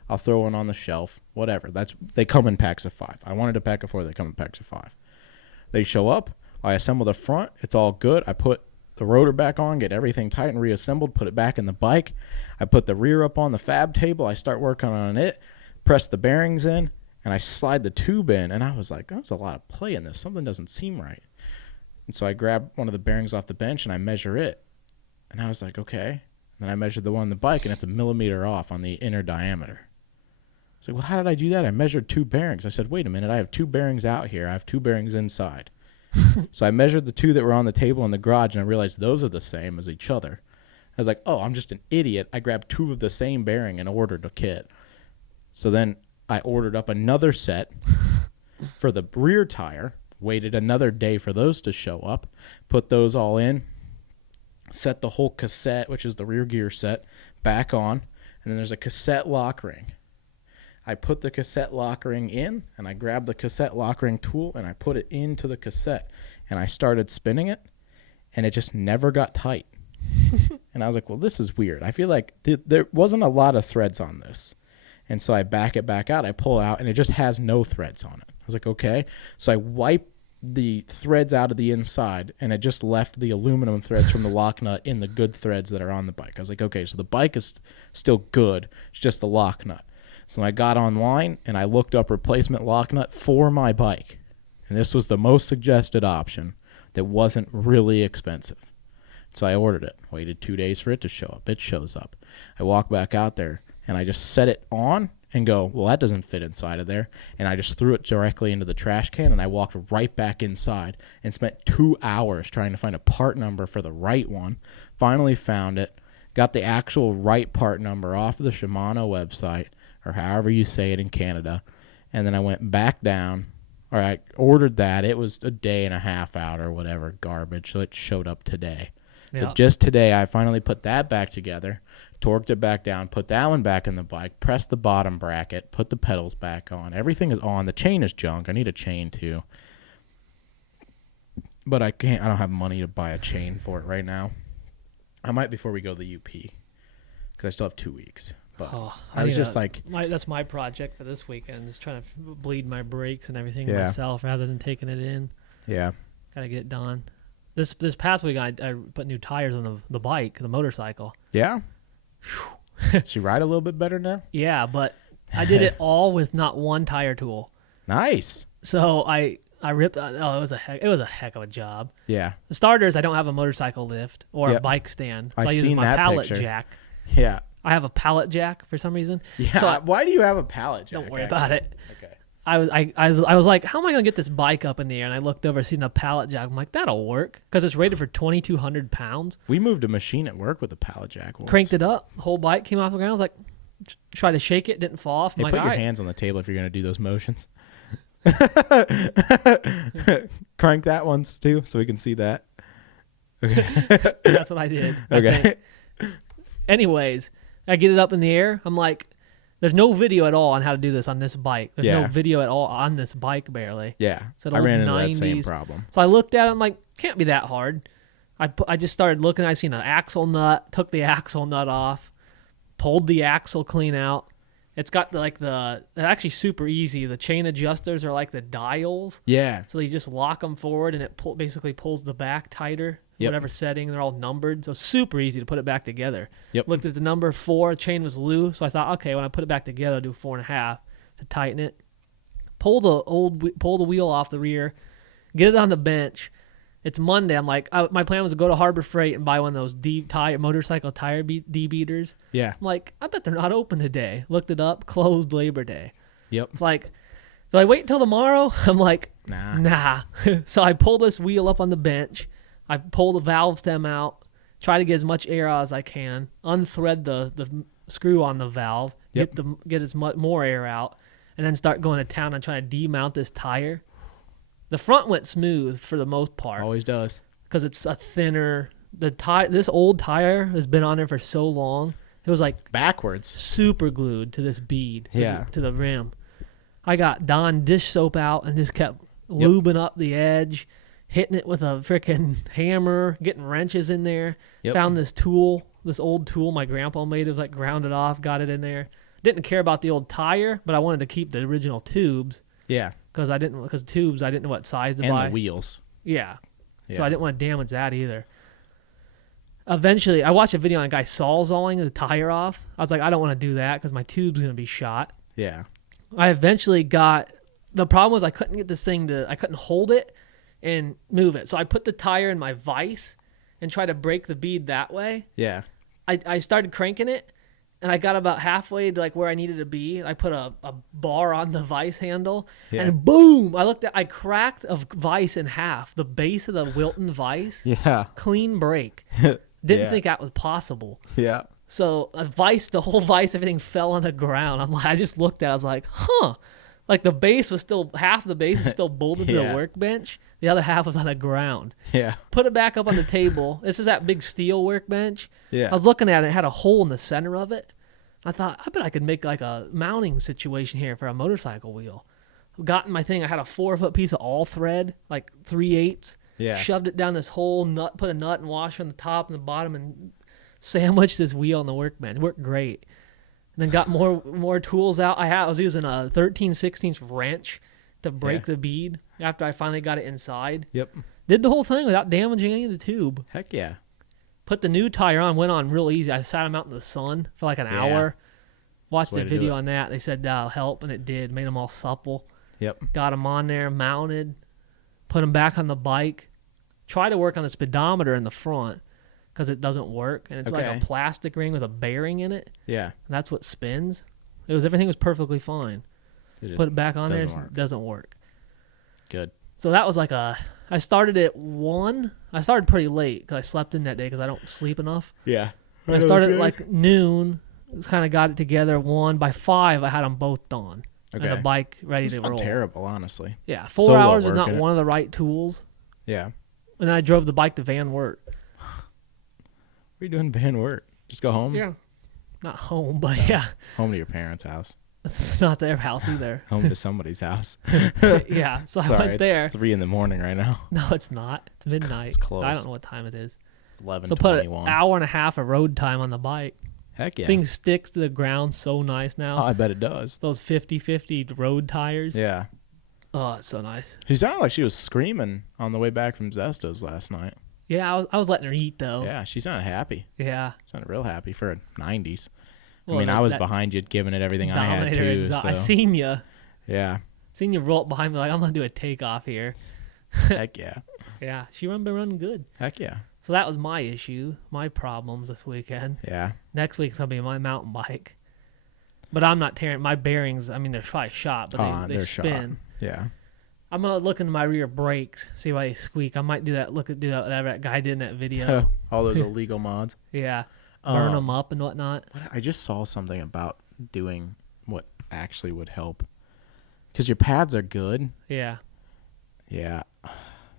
I'll throw one on the shelf, whatever. They come in packs of 5. I wanted a pack of 4. They come in packs of 5. They show up. I assemble the front. It's all good. I put the rotor back on, get everything tight and reassembled, put it back in the bike. I put the rear up on the fab table. I start working on it. Press the bearings in, and I slide the tube in, and I was like, there's a lot of play in this. Something doesn't seem right. And so I grab one of the bearings off the bench, and I measure it. And I was like, okay. And then I measured the one on the bike, and it's 1 millimeter off on the inner diameter. I was like, well, how did I do that? I measured 2 bearings. I said, wait a minute. I have 2 bearings out here. I have 2 bearings inside. So I measured the 2 that were on the table in the garage, and I realized those are the same as each other. I was like, oh, I'm just an idiot. I grabbed 2 of the same bearing and ordered a kit. So then I ordered up another set for the rear tire, waited another day for those to show up, put those all in, set the whole cassette, which is the rear gear set, back on, and then there's a cassette lock ring. I put the cassette lock ring in, and I grabbed the cassette lock ring tool, and I put it into the cassette, and I started spinning it, and it just never got tight. And I was like, well, this is weird. I feel like there wasn't a lot of threads on this. And so I back it back out, I pull it out, and it just has no threads on it. I was like, okay. So I wipe the threads out of the inside, and it just left the aluminum threads from the lock nut in the good threads that are on the bike. I was like, okay, so the bike is still good. It's just the lock nut. So I got online, and I looked up replacement lock nut for my bike. And this was the most suggested option that wasn't really expensive. So I ordered it. Waited 2 days for it to show up. It shows up. I walk back out there, and I just set it on and go, well, that doesn't fit inside of there. And I just threw it directly into the trash can, and I walked right back inside and spent 2 hours trying to find a part number for the right one. Finally found it. Got the actual right part number off of the Shimano website, or however you say it in Canada. And then I went back down, or I ordered that. It was a day and a half out or whatever, garbage. So it showed up today. So just today, I finally put that back together, torqued it back down, put that one back in the bike, pressed the bottom bracket, put the pedals back on. Everything is on. The chain is junk. I need a chain too. But I don't have money to buy a chain for it right now. I might before we go to the UP, because I still have 2 weeks. But I was just that's my project for this weekend, is trying to bleed my brakes and everything myself rather than taking it in. Yeah. Gotta get it done. This past week, I put new tires on the bike, the motorcycle. Yeah? She ride a little bit better now? Yeah, but I did it all with not one tire tool. Nice. So I ripped. It was a heck of a job. Yeah. The starters, I don't have a motorcycle lift or a bike stand, so I use my pallet jack. Yeah. I have a pallet jack for some reason. Yeah. So why do you have a pallet jack? Don't worry about it. Okay. I was like, how am I gonna get this bike up in the air? And I looked over, seen a pallet jack. I'm like, that'll work because it's rated for 2,200 pounds. We moved a machine at work with a pallet jack once. Cranked it up, whole bike came off the ground. I was like, try to shake it, didn't fall off. Hey, put your hands on the table if you're gonna do those motions. Crank that once too, so we can see that. Okay. That's what I did. Okay. Anyways, I get it up in the air. I'm like, there's no video at all on how to do this on this bike. There's no video at all on this bike, barely. Yeah, I ran into that same problem. So I looked at it. I'm like, can't be that hard. I just started looking. I seen an axle nut. Took the axle nut off. Pulled the axle clean out. It's got it's actually super easy. The chain adjusters are like the dials. Yeah. So you just lock them forward, and it basically pulls the back tighter. Yep. whatever setting. They're all numbered, so super easy to put it back together. Yep. Looked at the number 4, chain was loose, so I thought, okay, when I put it back together, I'll do 4.5 to tighten it. Pull the wheel off the rear, get it on the bench. It's Monday. I'm like, my plan was to go to Harbor Freight and buy one of those motorcycle tire D-beaters. Yeah. I'm like, I bet they're not open today. Looked it up, closed Labor Day. Yep. It's like, so I wait until tomorrow? I'm like, nah. So I pull this wheel up on the bench. I pull the valve stem out, try to get as much air out as I can, unthread the screw on the valve, Yep. get as much more air out, and then start going to town and trying to demount this tire. The front went smooth for the most part Always does. because it's a thinner. This old tire has been on there for so long. It was like Backwards. super glued to this bead, Yeah. to the rim. I got Dawn dish soap out and just kept lubing up the edge, hitting it with a freaking hammer, getting wrenches in there. Yep. Found this old tool my grandpa made. It was like grounded off, got it in there. Didn't care about the old tire, but I wanted to keep the original tubes Yeah. because I didn't know what size to And buy. the wheels. Yeah. So Yeah. I didn't want to damage that either. Eventually, I watched a video on a guy sawzalling the tire off. I was like, I don't want to do that because my tube's going to be shot. Yeah. I eventually the problem was I couldn't get this thing I couldn't hold it and move it. So I put the tire in my vise and tried to break the bead that way. Yeah. I started cranking it and I got about halfway to like where I needed to be. I put a bar on the vise handle and boom, I cracked a vise in half. The base of the Wilton vise, Yeah. clean break. Didn't Yeah. think that was possible. Yeah. So the whole vise, everything fell on the ground. I just looked at it, I was like, huh. Like half the base was still bolted to Yeah. the workbench. The other half was on the ground. Yeah. Put it back up on the table. This is that big steel workbench. Yeah. I was looking at it. It had a hole in the center of it. I thought, I bet I could make like a mounting situation here for a motorcycle wheel. Got in my thing. I had a 4-foot piece of all thread, like 3/8. Yeah. Shoved it down this whole nut, put a nut and washer on the top and the bottom, and sandwiched this wheel on the workbench. It worked great. And then got more tools out. I was using a 13/16 wrench to break the bead after I finally got it inside. Yep. Did the whole thing without damaging any of the tube. Heck yeah. Put the new tire on, went on real easy. I sat them out in the sun for like an hour. Watched That's the way the to do video it. on that. They said that'll help, and it did. Made them all supple. Yep. Got them on there, mounted, put them back on the bike. Try to work on the speedometer in the front because it doesn't work. And it's like Okay. a plastic ring with a bearing in it. Yeah. And that's what spins. Everything was perfectly fine. It Put it back on there, doesn't work. it doesn't work. Good. So that was I started at 1. I started pretty late because I slept in that day because I don't sleep enough. Yeah. I started at like noon. Kind of got it together 1. By 5, I had them both done. Okay. And the bike ready It's to not roll. terrible, honestly. Yeah, 4 Solo hours was work, not innit? one of the right tools. Yeah. And then I drove the bike to Van Wert. What are you doing, Van Wert? Just go home? Yeah. Not home, but yeah. Home to your parents' house. It's not their house either. Home to somebody's house. Yeah, so I Sorry, went it's there. 3 a.m. right now. No, it's not. It's midnight. it's close. I don't know what time it is. 11:21. So put an hour and a half of road time on the bike. Heck yeah. Thing sticks to the ground so nice now. Oh, I bet it does. Those 50/50 road tires. Yeah. Oh, it's so nice. She sounded like she was screaming on the way back from Zesto's last night. Yeah, I was letting her eat though. Yeah, she sounded happy. Yeah. Sounded real happy for a 90s. Well, I mean, I was that behind you giving it everything I had Dominator too. I So, seen you. yeah. Seen you roll up behind me like I'm gonna do a takeoff here. Heck yeah. Yeah, she been running good. Heck yeah. So that was my issue, my problems this weekend. Yeah. Next week's gonna be my mountain bike. But I'm not tearing my bearings. I mean, they're probably shot, but they they're spin. shot. Yeah. I'm gonna look into my rear brakes, see why they squeak. I might do that. Do that guy did in that video. All those illegal mods. Yeah, burn Um, them up and whatnot. I just saw something about doing what actually would help. Because your pads are good. Yeah, Yeah.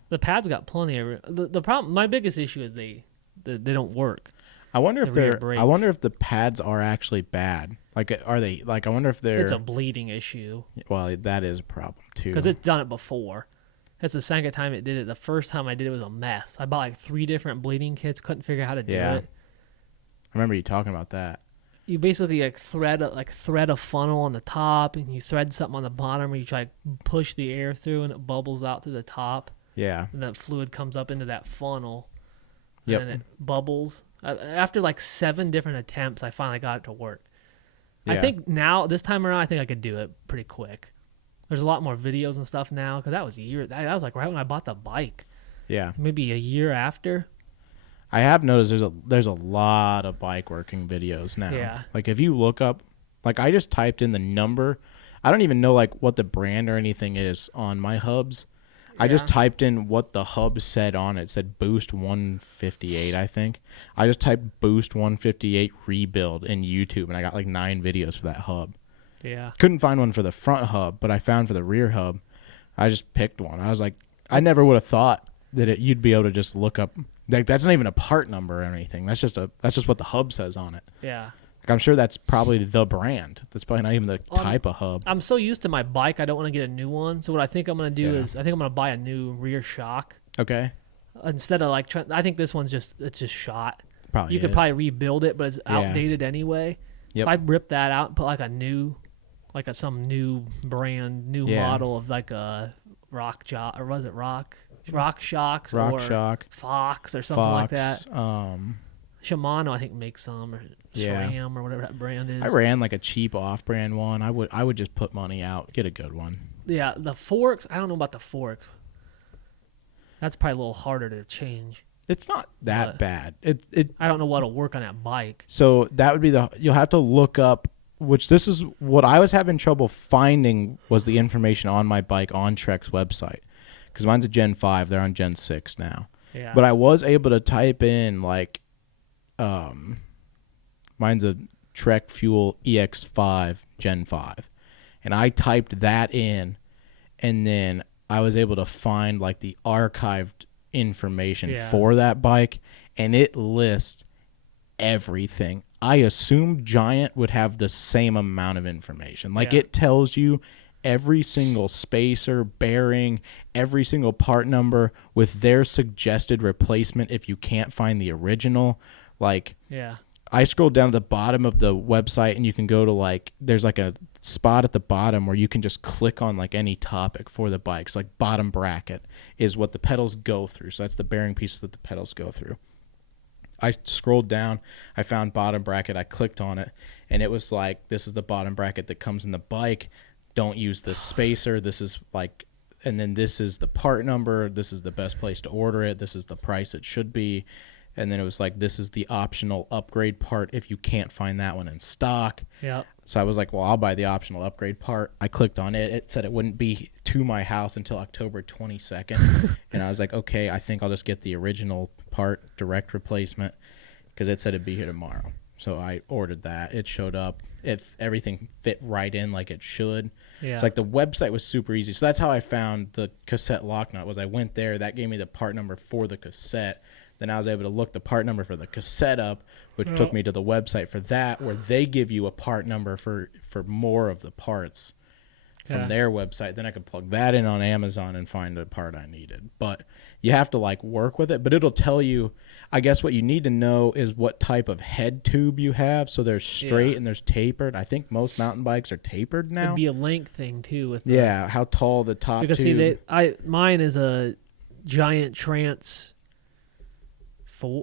the pads got plenty of. The problem. My biggest issue is they don't work. I wonder if The rear they're. brakes. I wonder if the pads are actually bad. Like, are they? Like, I wonder if they're. It's a bleeding issue Well, that is a problem too. because it's done it before. It's the second time it did it. The first time I did it was a mess. I bought like 3 different bleeding kits. Couldn't figure out how to do Yeah. it. I remember you talking about that. You basically thread a funnel on the top, and you thread something on the bottom, where you try to push the air through, and it bubbles out through the top, Yeah. and that fluid comes up into that funnel. Yep. and then it bubbles. After like 7 different attempts, I finally got it to work. I Yeah. think now, this time around, I think I could do it pretty quick. There's a lot more videos and stuff now, because that was a year. That was like right when I bought the bike, Yeah. maybe a year after. I have noticed there's a lot of bike working videos now. Yeah. Like if you look up, like I just typed in the number. I don't even know like what the brand or anything is on my hubs. I just Yeah. typed in what the hub said on it. It said Boost 158, I think. I just typed Boost 158 rebuild in YouTube, and I got like 9 videos for that hub. Yeah. Couldn't find one for the front hub, but I found for the rear hub. I just picked one. I was like, I never would have thought that you'd be able to just look up. Like that's not even a part number or anything. That's just what the hub says on it. Yeah. Like I'm sure that's probably the brand. That's probably not even the Um, type of hub. I'm so used to my bike, I don't want to get a new one. So what I think I'm going to do Yeah. is I think I'm going to buy a new rear shock Okay. instead of like I think this one's just shot. Probably You could is. probably rebuild it, but it's Yeah. outdated anyway. Yep. If I rip that out and put like a new, like some new brand, new Yeah. model of like a rock jock, or was it rock shocks Rock or Shock, Fox or something like that. Fox. Shimano, I think, makes some, or Yeah. SRAM or whatever that brand is. I ran like a cheap off-brand one. I would just put money out, get a good one. Yeah, the forks. I don't know about the forks. That's probably a little harder to change. It's not that But- bad. It I don't know what'll work on that bike. So that would be you'll have to look up, which this is what I was having trouble finding was the information on my bike on Trek's website. Because mine's a Gen 5. They're on Gen 6 now. Yeah. But I was able to type in like, mine's a Trek Fuel EX5 Gen 5. And I typed that in, and then I was able to find like the archived information Yeah. for that bike, and it lists everything. I assumed Giant would have the same amount of information. Like Yeah. it tells you every single spacer, bearing, every single part number with their suggested replacement if you can't find the original. Like yeah. I scrolled down to the bottom of the website, and you can go to like there's like a spot at the bottom where you can just click on like any topic for the bikes. Like bottom bracket is what the pedals go through. So that's the bearing pieces that the pedals go through. I scrolled down, I found bottom bracket, I clicked on it, and it was like, this is the bottom bracket that comes in the bike. Don't use this spacer. This is like, and then this is the part number. This is the best place to order it. This is the price it should be. And then it was like, this is the optional upgrade part if you can't find that one in stock. Yeah. So I was like, well, I'll buy the optional upgrade part. I clicked on it. It said it wouldn't be to my house until October 22nd. And I was like, okay, I think I'll just get the original part, direct replacement, because it said it'd be here tomorrow. So I ordered that. It showed up. If everything fit right in like it should. Yeah. It's like the website was super easy. So that's how I found the cassette lock nut. Was I went there, that gave me the part number for the cassette. Then I was able to look the part number for the cassette up, which took me to the website for that, where they give you a part number for more of the parts from Yeah. their website. Then I could plug that in on Amazon and find the part I needed. But you have to like work with it. But it'll tell you, I guess what you need to know is what type of head tube you have. So there's straight Yeah. and there's tapered. I think most mountain bikes are tapered now. It'd be a length thing too with the, Yeah, how tall the top because tube. see mine is a Giant Trance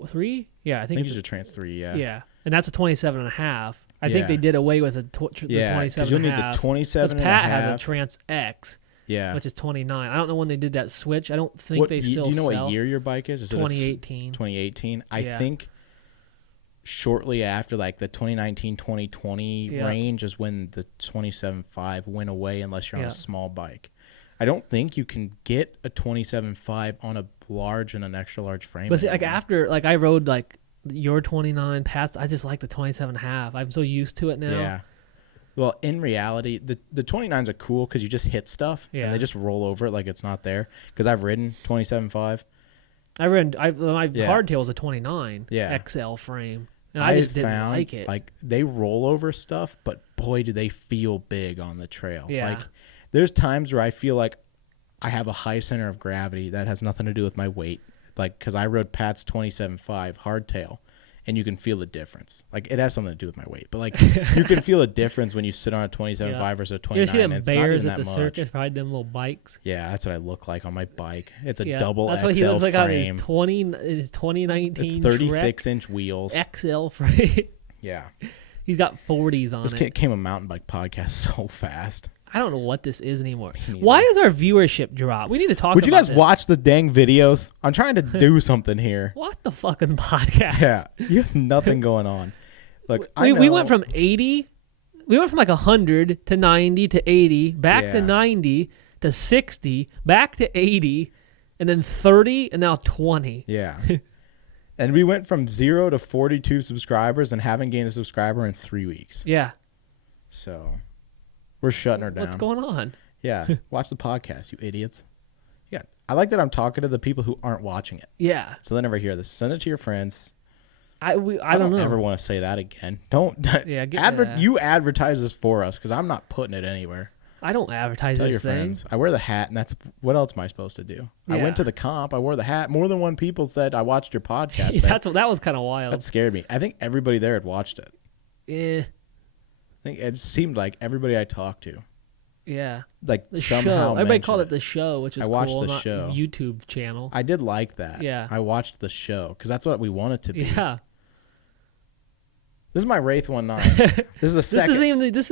3. Yeah, I I think think it's it's a Trans 3, yeah. yeah, and that's a 27.5. I think Yeah. they did away with the Yeah, 27.5. because you'll need the 27 and Pat a has a half. Trance X, Yeah. which is 29. I don't know when they did that switch. I don't think What, they do still you know sell. what year your bike is? Is it a 2018. 2018. I Yeah. think shortly after like the 2019 2020 Yeah. range is when the 27.5 went away unless you're on Yeah. a small bike. I don't think you can get a 27.5 on a large and an extra large frame. But see, like anymore. after, like I rode like your 29 past, I just like the 27.5. I'm so used to it now. Yeah. Well, in reality, the 29s are cool because you just hit stuff Yeah. and they just roll over it like it's not there. Because I've ridden 27.5. My Yeah. hardtail is a 29 Yeah. XL frame, and I just didn't found, like it. Like they roll over stuff, but boy, do they feel big on the trail. Yeah. Like there's times where I feel like I have a high center of gravity that has nothing to do with my weight. Like because I rode Pat's 27.5 hardtail, and you can feel the difference. Like, it has something to do with my weight, but like you can feel a difference when you sit on a 27.5 versus a 29. You ever see them it's not bears even at the that much. circus ride them little bikes? Yeah, that's what I look like on my bike. It's a double that's XL what he looks like frame. on his 2019 It's 36-inch wheels. XL frame. Yeah. He's got 40s on This it. kid came a mountain bike podcast so fast. I don't know what this is anymore. neither. Why is our viewership drop? We need to talk Would about you guys this. watch the dang videos? I'm trying to do something here. What the fucking podcast? Yeah, you have nothing going on. Look, We went from 80, we went from like 100 to 90 to 80, back to Yeah. 90 to 60, back to 80, and then 30, and now 20. Yeah. And we went from 0 to 42 subscribers and haven't gained a subscriber in 3 weeks. Yeah. So we're shutting her down. What's going on? Yeah. Watch the podcast, you idiots. Yeah. I like that I'm talking to the people who aren't watching it. Yeah. So they never hear this. Send it to your friends. I don't know. ever want to say that again. Don't. Yeah, get You advertise this for us because I'm not putting it anywhere. I don't advertise Tell this your thing. friends. I wear the hat, and that's what else am I supposed to do? I Yeah. went to the comp. I wore the hat. More than one people said I watched your podcast. That was kind of wild. That scared me. I think everybody there had watched it. Eh, I think it seemed like everybody I talked to, yeah. like The somehow show. Everybody mentioned called it the show, which is I watched cool. the not show. YouTube channel. I did like that. Yeah. I watched the show because that's what we want it to be. Yeah. This is my Wraith 19. This is the second. This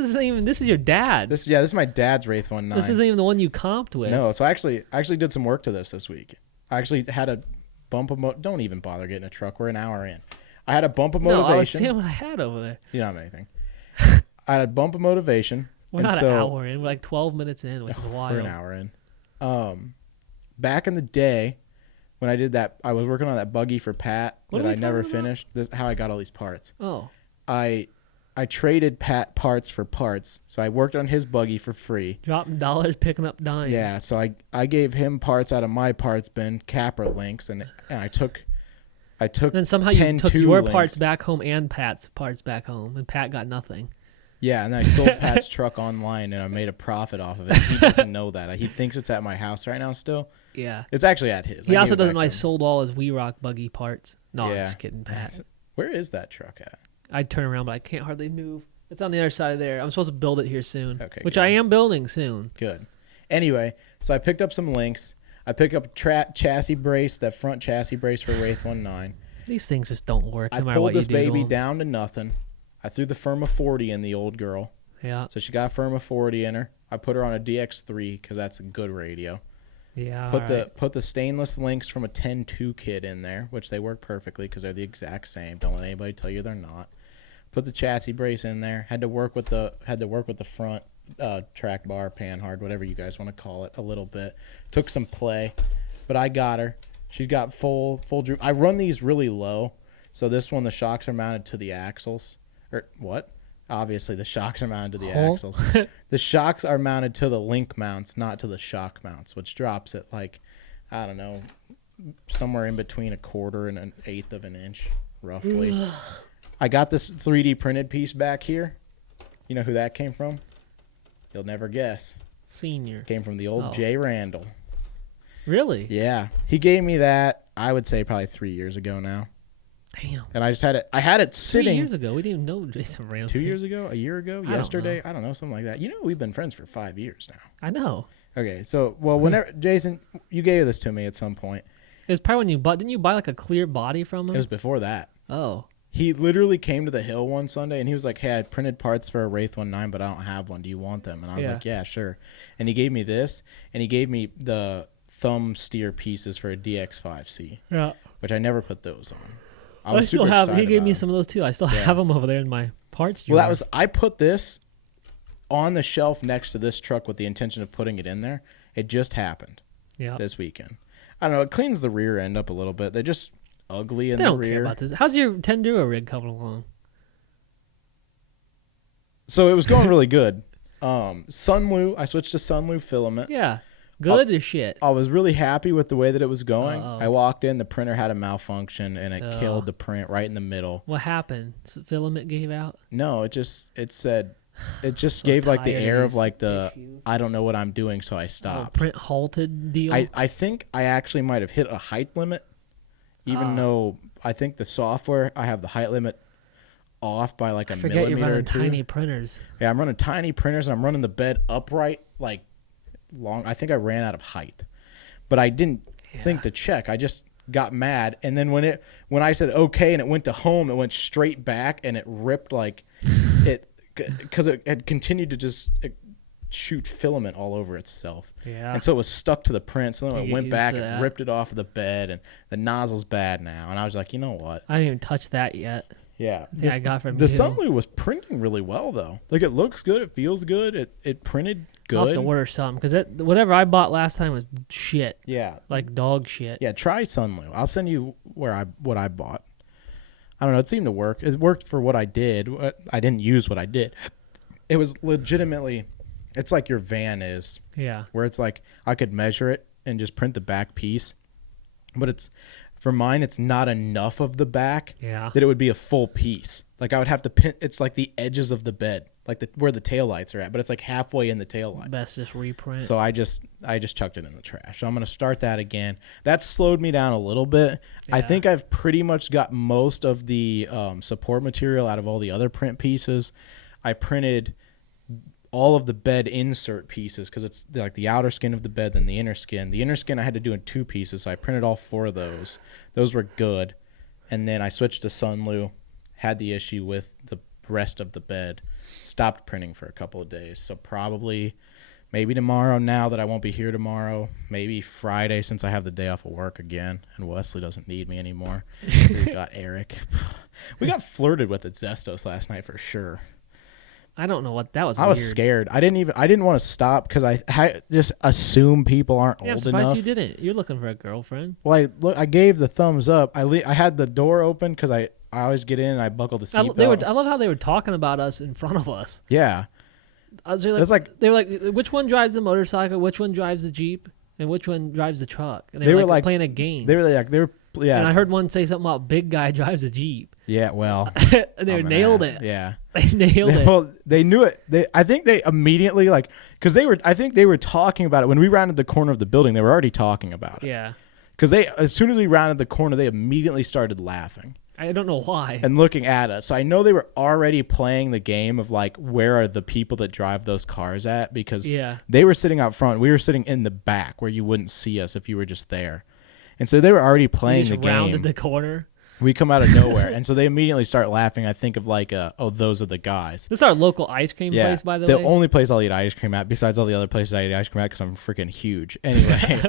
is your dad. This is my dad's Wraith 19. This isn't even the one you comped with. No, so I actually did some work to this week. I actually had a bump of don't even bother getting a truck. We're an hour in. I had a bump of No, I was motivation. seeing what I had over there. You don't have anything. I had a bump of motivation. We're and not so, an hour in. We're like 12 minutes in, which is wild. We're an hour in. Back in the day, when I did that, I was working on that buggy for Pat What that are we I never talking about? finished. This how I got all these parts. Oh. I traded Pat parts for parts, so I worked on his buggy for free. Dropping dollars, picking up dimes. Yeah, so I gave him parts out of my parts bin, Capra links, and I took Then somehow 10 you took 2 your links. parts back home and Pat's parts back home, and Pat got nothing. Yeah, and I sold Pat's truck online, and I made a profit off of it. He doesn't know that. He thinks it's at my house right now still. Yeah. It's actually at his. He I also gave it doesn't know back I to him. sold all his We Rock buggy parts. No, I'm Yeah. just kidding, Pat. Where is that truck at? I'd turn around, but I can't hardly move. It's on the other side of there. I'm supposed to build it here soon, Okay, which good. I am building soon. Good. Anyway, so I picked up some links. I picked up a chassis brace, that front chassis brace for Wraith 19. These things just don't work. I No matter what pulled you this do to baby them. down to nothing. I threw the Firma 40 in the old girl. Yeah. So she got a Firma 40 in her. I put her on a DX3 because that's a good radio. Yeah. Put the stainless links from a 10-2 kit in there, which they work perfectly because they're the exact same. Don't let anybody tell you they're not. Put the chassis brace in there. Had to work with the front track bar, panhard, whatever you guys want to call it, a little bit. Took some play, but I got her. She's got full droop. I run these really low, so this one the shocks are mounted to the axles. Or what? Obviously, the shocks are mounted to the axles. The shocks are mounted to the link mounts, not to the shock mounts, which drops it like, I don't know, somewhere in between a quarter and an eighth of an inch, roughly. I got this 3D printed piece back here. You know who that came from? You'll never guess. Senior. Came from the old Oh. Jay Randall. Really? Yeah. He gave me that, I would say probably 3 years ago now. Damn. And I just had it. I had it 3 sitting. years ago, we didn't even know Jason Ramsey. 2 years ago? A year ago? don't Yesterday? I don't know. Something like that. You know, we've been friends for 5 years now. I know. Okay. So, well, whenever, Jason, you gave this to me at some point. It was probably when you bought. Didn't you buy like a clear body from him? It was before that. Oh. He literally came to the hill one Sunday and he was like, "Hey, I printed parts for a Wraith 19, but I don't have one. Do you want them?" And I was Yeah. like, "Yeah, sure." And he gave me this, and he gave me the thumb steer pieces for a DX5C, Yeah. which I never put those on. I was still super have. excited He gave about me them. some of those too. I still Yeah. have them over there in my parts drawer. Well, I put this on the shelf next to this truck with the intention of putting it in there. It just happened Yeah. this weekend. I don't know. It cleans the rear end up a little bit. They're just ugly in They the don't rear. care about this. How's your Tenduro rig coming along? So it was going really good. Sunlu, I switched to Sunlu filament. Yeah. Good as shit. I was really happy with the way that it was going. Uh-oh. I walked in, the printer had a malfunction, and it Oh. killed the print right in the middle. What happened? Filament gave out? No, it just So gave like the tired of air of these like the issues. I don't know what I'm doing, so I Oh, stopped. print halted deal? I think I actually might have hit a height limit, even Ah. though I think the software, I have the height limit off by like a I forget you're millimeter or running two. tiny printers. Yeah, I'm running tiny printers and I'm running the bed upright like long. I think I ran out of height, but I didn't think to check. I just got mad, and then when I said okay and it went to home, it went straight back and it ripped like it because it had continued to just shoot filament all over itself. Yeah. And so it was stuck to the print. So then You it get went used back to and that. ripped it off of the bed, and the nozzle's bad now. And I was like, you know what? I haven't even touched that yet. Yeah. Yeah, I got from The you. Sunlu was printing really well though. Like it looks good, it feels good, it printed good. I'll have to order some because whatever I bought last time was shit, Yeah. like dog shit. Yeah, try Sunlu. I'll send you what I bought. I don't know, it seemed to work. It worked for what I did. I didn't use what I did. It was legitimately, it's like your van is, Yeah. where it's like I could measure it and just print the back piece. But it's, for mine, it's not enough of the back Yeah. that it would be a full piece. Like I would have to pin, it's like the edges of the bed, like where the taillights are at, but it's like halfway in the taillight. Best just reprint. So I just chucked it in the trash. So I'm going to start that again. That slowed me down a little bit. I Yeah. think I've pretty much got most of the support material out of all the other print pieces. I printed all of the bed insert pieces because it's like the outer skin of the bed, then the inner skin. The inner skin I had to do in 2 pieces, so I printed all 4 of those. Those were good. And then I switched to Sunlu, had the issue with the rest of the bed, stopped printing for a couple of days. So probably maybe tomorrow, now that I won't be here tomorrow, maybe Friday since I have the day off of work again and Wesley doesn't need me anymore. We got Eric. We got flirted with at Zestos last night for sure. I don't know what that was. I was weird. scared. I didn't want to stop because I just assume people aren't Yeah, I'm old surprised enough. you didn't. You're looking for a girlfriend. Well, I gave the thumbs up. I had the door open because I always get in and I buckle the I seatbelt. love how they were talking about us in front of us. Yeah, I was That's like- they were like, which one drives the motorcycle, which one drives the Jeep, and which one drives the truck? And They were were like- playing a game. they were And I yeah, heard one say something about big guy drives a Jeep. yeah. Well, And they I'm an nailed ass. it. Yeah. They nailed it. Well, they knew it. I think they immediately because I think they were talking about it when we rounded the corner of the building. They were already talking about it. Yeah. Because as soon as we rounded the corner, they immediately started laughing I don't know why. and looking at us. So I know they were already playing the game of like, where are the people that drive those cars at? Because Yeah. they were sitting out front. We were sitting in the back where you wouldn't see us if you were just there. And so they were already They playing just the game. rounded the corner. We come out of nowhere. And so they immediately start laughing. I think of like, oh, those are the guys. This is our local ice cream Yeah, place, by the the way. only place I'll eat ice cream at, besides all the other places I eat ice cream at, because I'm freaking huge. Anyway,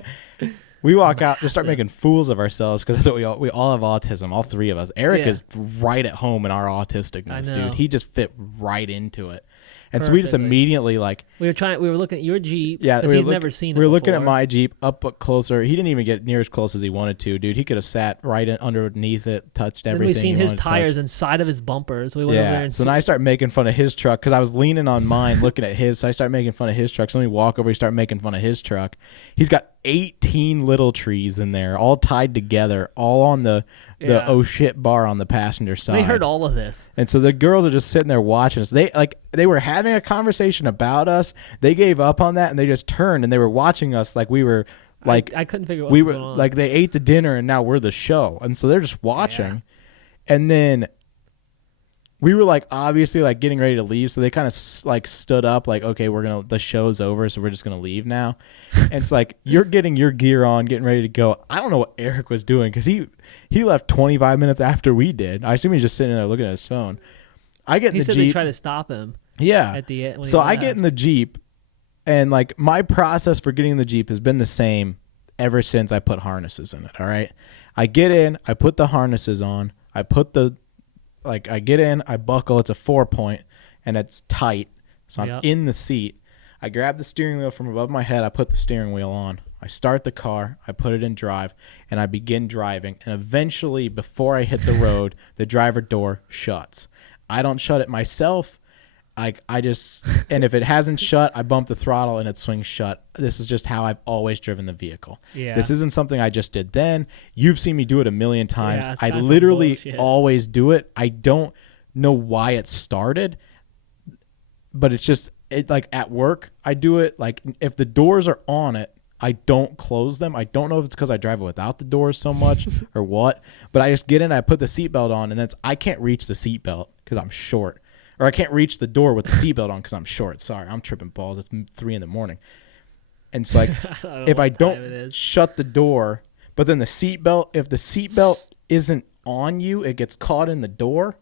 we walk out, just start making fools of ourselves, because that's what we all have autism, all 3 of us. Eric Yeah. is right at home in our autisticness, I know. dude. He just fit right into it, and so we just Perfectly. immediately like, We were looking at your Jeep. yeah, because he's never seen it. We were looking at before. my Jeep up closer. He didn't even get near as close as he wanted to, dude. He could have sat right underneath it, touched Then everything. we seen he his wanted to touch. tires inside of his bumpers. We went over there Yeah, and so then I start making fun of his truck because I was leaning on mine looking at his. So I start making fun of his truck. So then we walk over, we start making fun of his truck. He's got 18 little trees in there, all tied together, all on the Yeah. oh shit bar on the passenger side. They heard all of this. And so the girls are just sitting there watching us. They were having a conversation about us. They gave up on that and they just turned and they were watching us like we were like I couldn't figure out what we was were going on. like they ate the dinner and now we're the show. And so they're just watching. And then we were like obviously like getting ready to leave, so they kind of like stood up like, okay, the show's over, so we're just gonna leave now. And it's like you're getting your gear on, getting ready to go. I don't know what Eric was doing because he left 25 minutes after we did. I assume he's just sitting there looking at his phone. I get in he the said Jeep. they tried to stop him Yeah. at the end. when he So I left. get in the Jeep, and like my process for getting in the Jeep has been the same ever since I put harnesses in it. All right. I get in, I put the harnesses on, I get in, I buckle, it's a 4-point, and it's tight. So I'm Yep. in the seat. I grab the steering wheel from above my head, I put the steering wheel on. I start the car, I put it in drive, and I begin driving. And eventually, before I hit the road, the driver door shuts. I don't shut it myself. And if it hasn't shut, I bump the throttle and it swings shut. This is just how I've always driven the vehicle. Yeah. This isn't something I just did then. You've seen me do it a million times. Yeah, it's I kinda some literally bullshit. always do it. I don't know why it started, but it's just like at work, I do it. Like if the doors are on it, I don't close them. I don't know if it's because I drive without the doors so much or what, but I just get in, I put the seatbelt on, and I can't reach the seatbelt because I'm short. Or I can't reach the door with the seatbelt on because I'm short. Sorry, I'm tripping balls. It's 3 a.m. And so, like, if I don't shut the door, but then the seatbelt, if the seatbelt isn't on you, it gets caught in the door.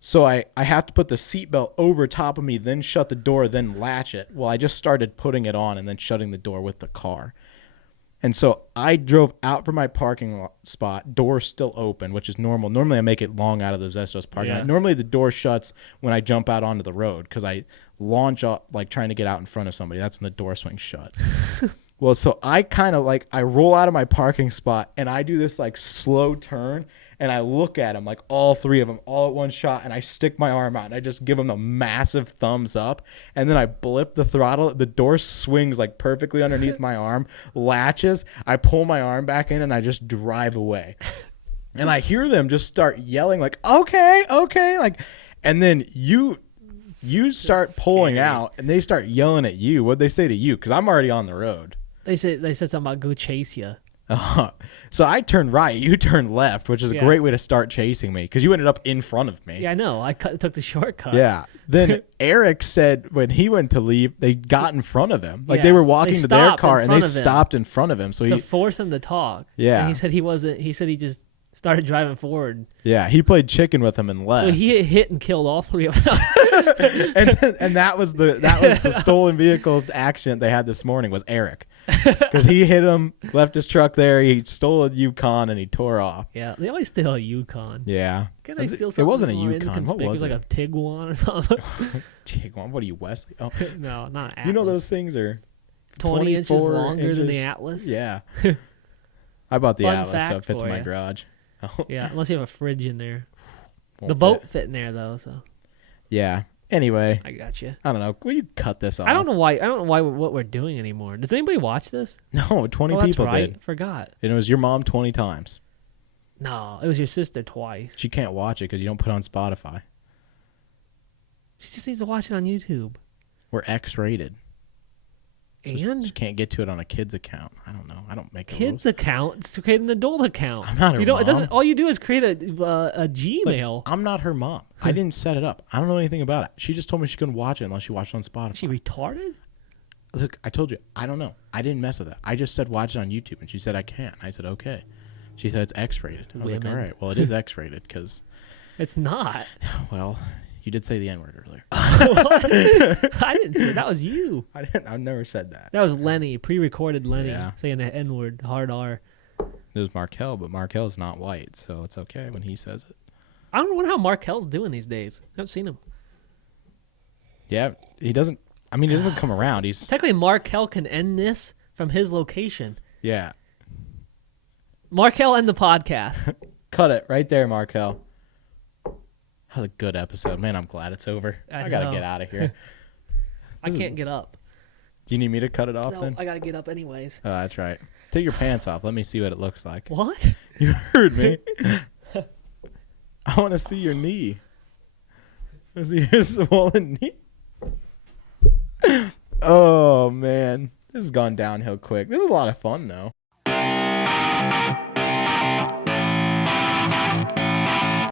So I have to put the seatbelt over top of me, then shut the door, then latch it. Well, I just started putting it on and then shutting the door with the car. And so I drove out from my parking spot, door still open, which is normal. Normally I make it long out of the Zestos parking lot. Normally the door shuts when I jump out onto the road because I launch up like trying to get out in front of somebody. That's when the door swings shut. Well, so I kind of like, I roll out of my parking spot and I do this like slow turn and I look at them, like all 3 of them, all at one shot, and I stick my arm out and I just give them a massive thumbs up, and then I blip the throttle. The door swings like perfectly underneath my arm, latches. I pull my arm back in and I just drive away. And I hear them just start yelling like, okay, like, and then you start pulling out and they start yelling at you. What'd they say to you? Because I'm already on the road. They said something about go chase you. So I turned right, you turned left, which is a great way to start chasing me because you ended up in front of me. Yeah, I know. I took the shortcut. Yeah. Then Eric said when he went to leave, they got in front of him. Like they were walking to their car and they stopped in front of him. So to force him to talk. Yeah. And he said he wasn't. He said he just started driving forward. Yeah, he played chicken with him and left. So he hit and killed all 3 of them. and that was the stolen vehicle accident they had this morning was Eric. Because he hit him, left his truck there, he stole a Yukon, and he tore off. Yeah, they always steal a Yukon. Yeah. Can they steal something? It wasn't a Yukon. What was it? Like a Tiguan or something. Tiguan? What are you, Wesley? Oh. No, not Atlas. You know those things are 20 inches longer than the Atlas? Yeah. I bought the Fun Atlas, so it fits in my you. garage. Yeah, unless you have a fridge in there. Won't the boat fit in there, though, so. Yeah. Anyway, I got you. I don't know. Will you cut this off? I don't know why what we're doing anymore. Does anybody watch this? No, 20 people did. Forgot. And it was your mom 20 times. No, it was your sister twice. She can't watch it because you don't put it on Spotify. She just needs to watch it on YouTube. We're X-rated. And she can't get to it on a kid's account. I don't know. I don't make kids account. It's create an adult account. I'm not her mom. It doesn't. All you do is create a Gmail. Like, I'm not her mom. I didn't set it up. I don't know anything about it. She just told me she couldn't watch it unless she watched it on Spotify. Is she retarded? Look, I told you. I don't know. I didn't mess with it. I just said watch it on YouTube, and she said I can't. I said okay. She said it's X-rated. I was like, all right. Well, it is X-rated because it's not. Well, you did say the N-word earlier. I didn't say that. Was you. I didn't. I never said that. That was Lenny, pre-recorded Lenny saying the N-word, hard R. It was Markel, but Markel's not white, so it's okay when he says it. I don't know how Markel's doing these days. I haven't seen him. Yeah, he doesn't. I mean, he doesn't come around. He's technically Markel can end this from his location. Yeah. Markel end the podcast. Cut it right there, Markel. That was a good episode. Man, I'm glad it's over. I got to get out of here. I can't get up. Do you need me to cut it off no, then? I got to get up anyways. Oh, that's right. Take your pants off. Let me see what it looks like. What? You heard me. I want to see your knee. I see your swollen knee. Oh, man. This has gone downhill quick. This is a lot of fun, though.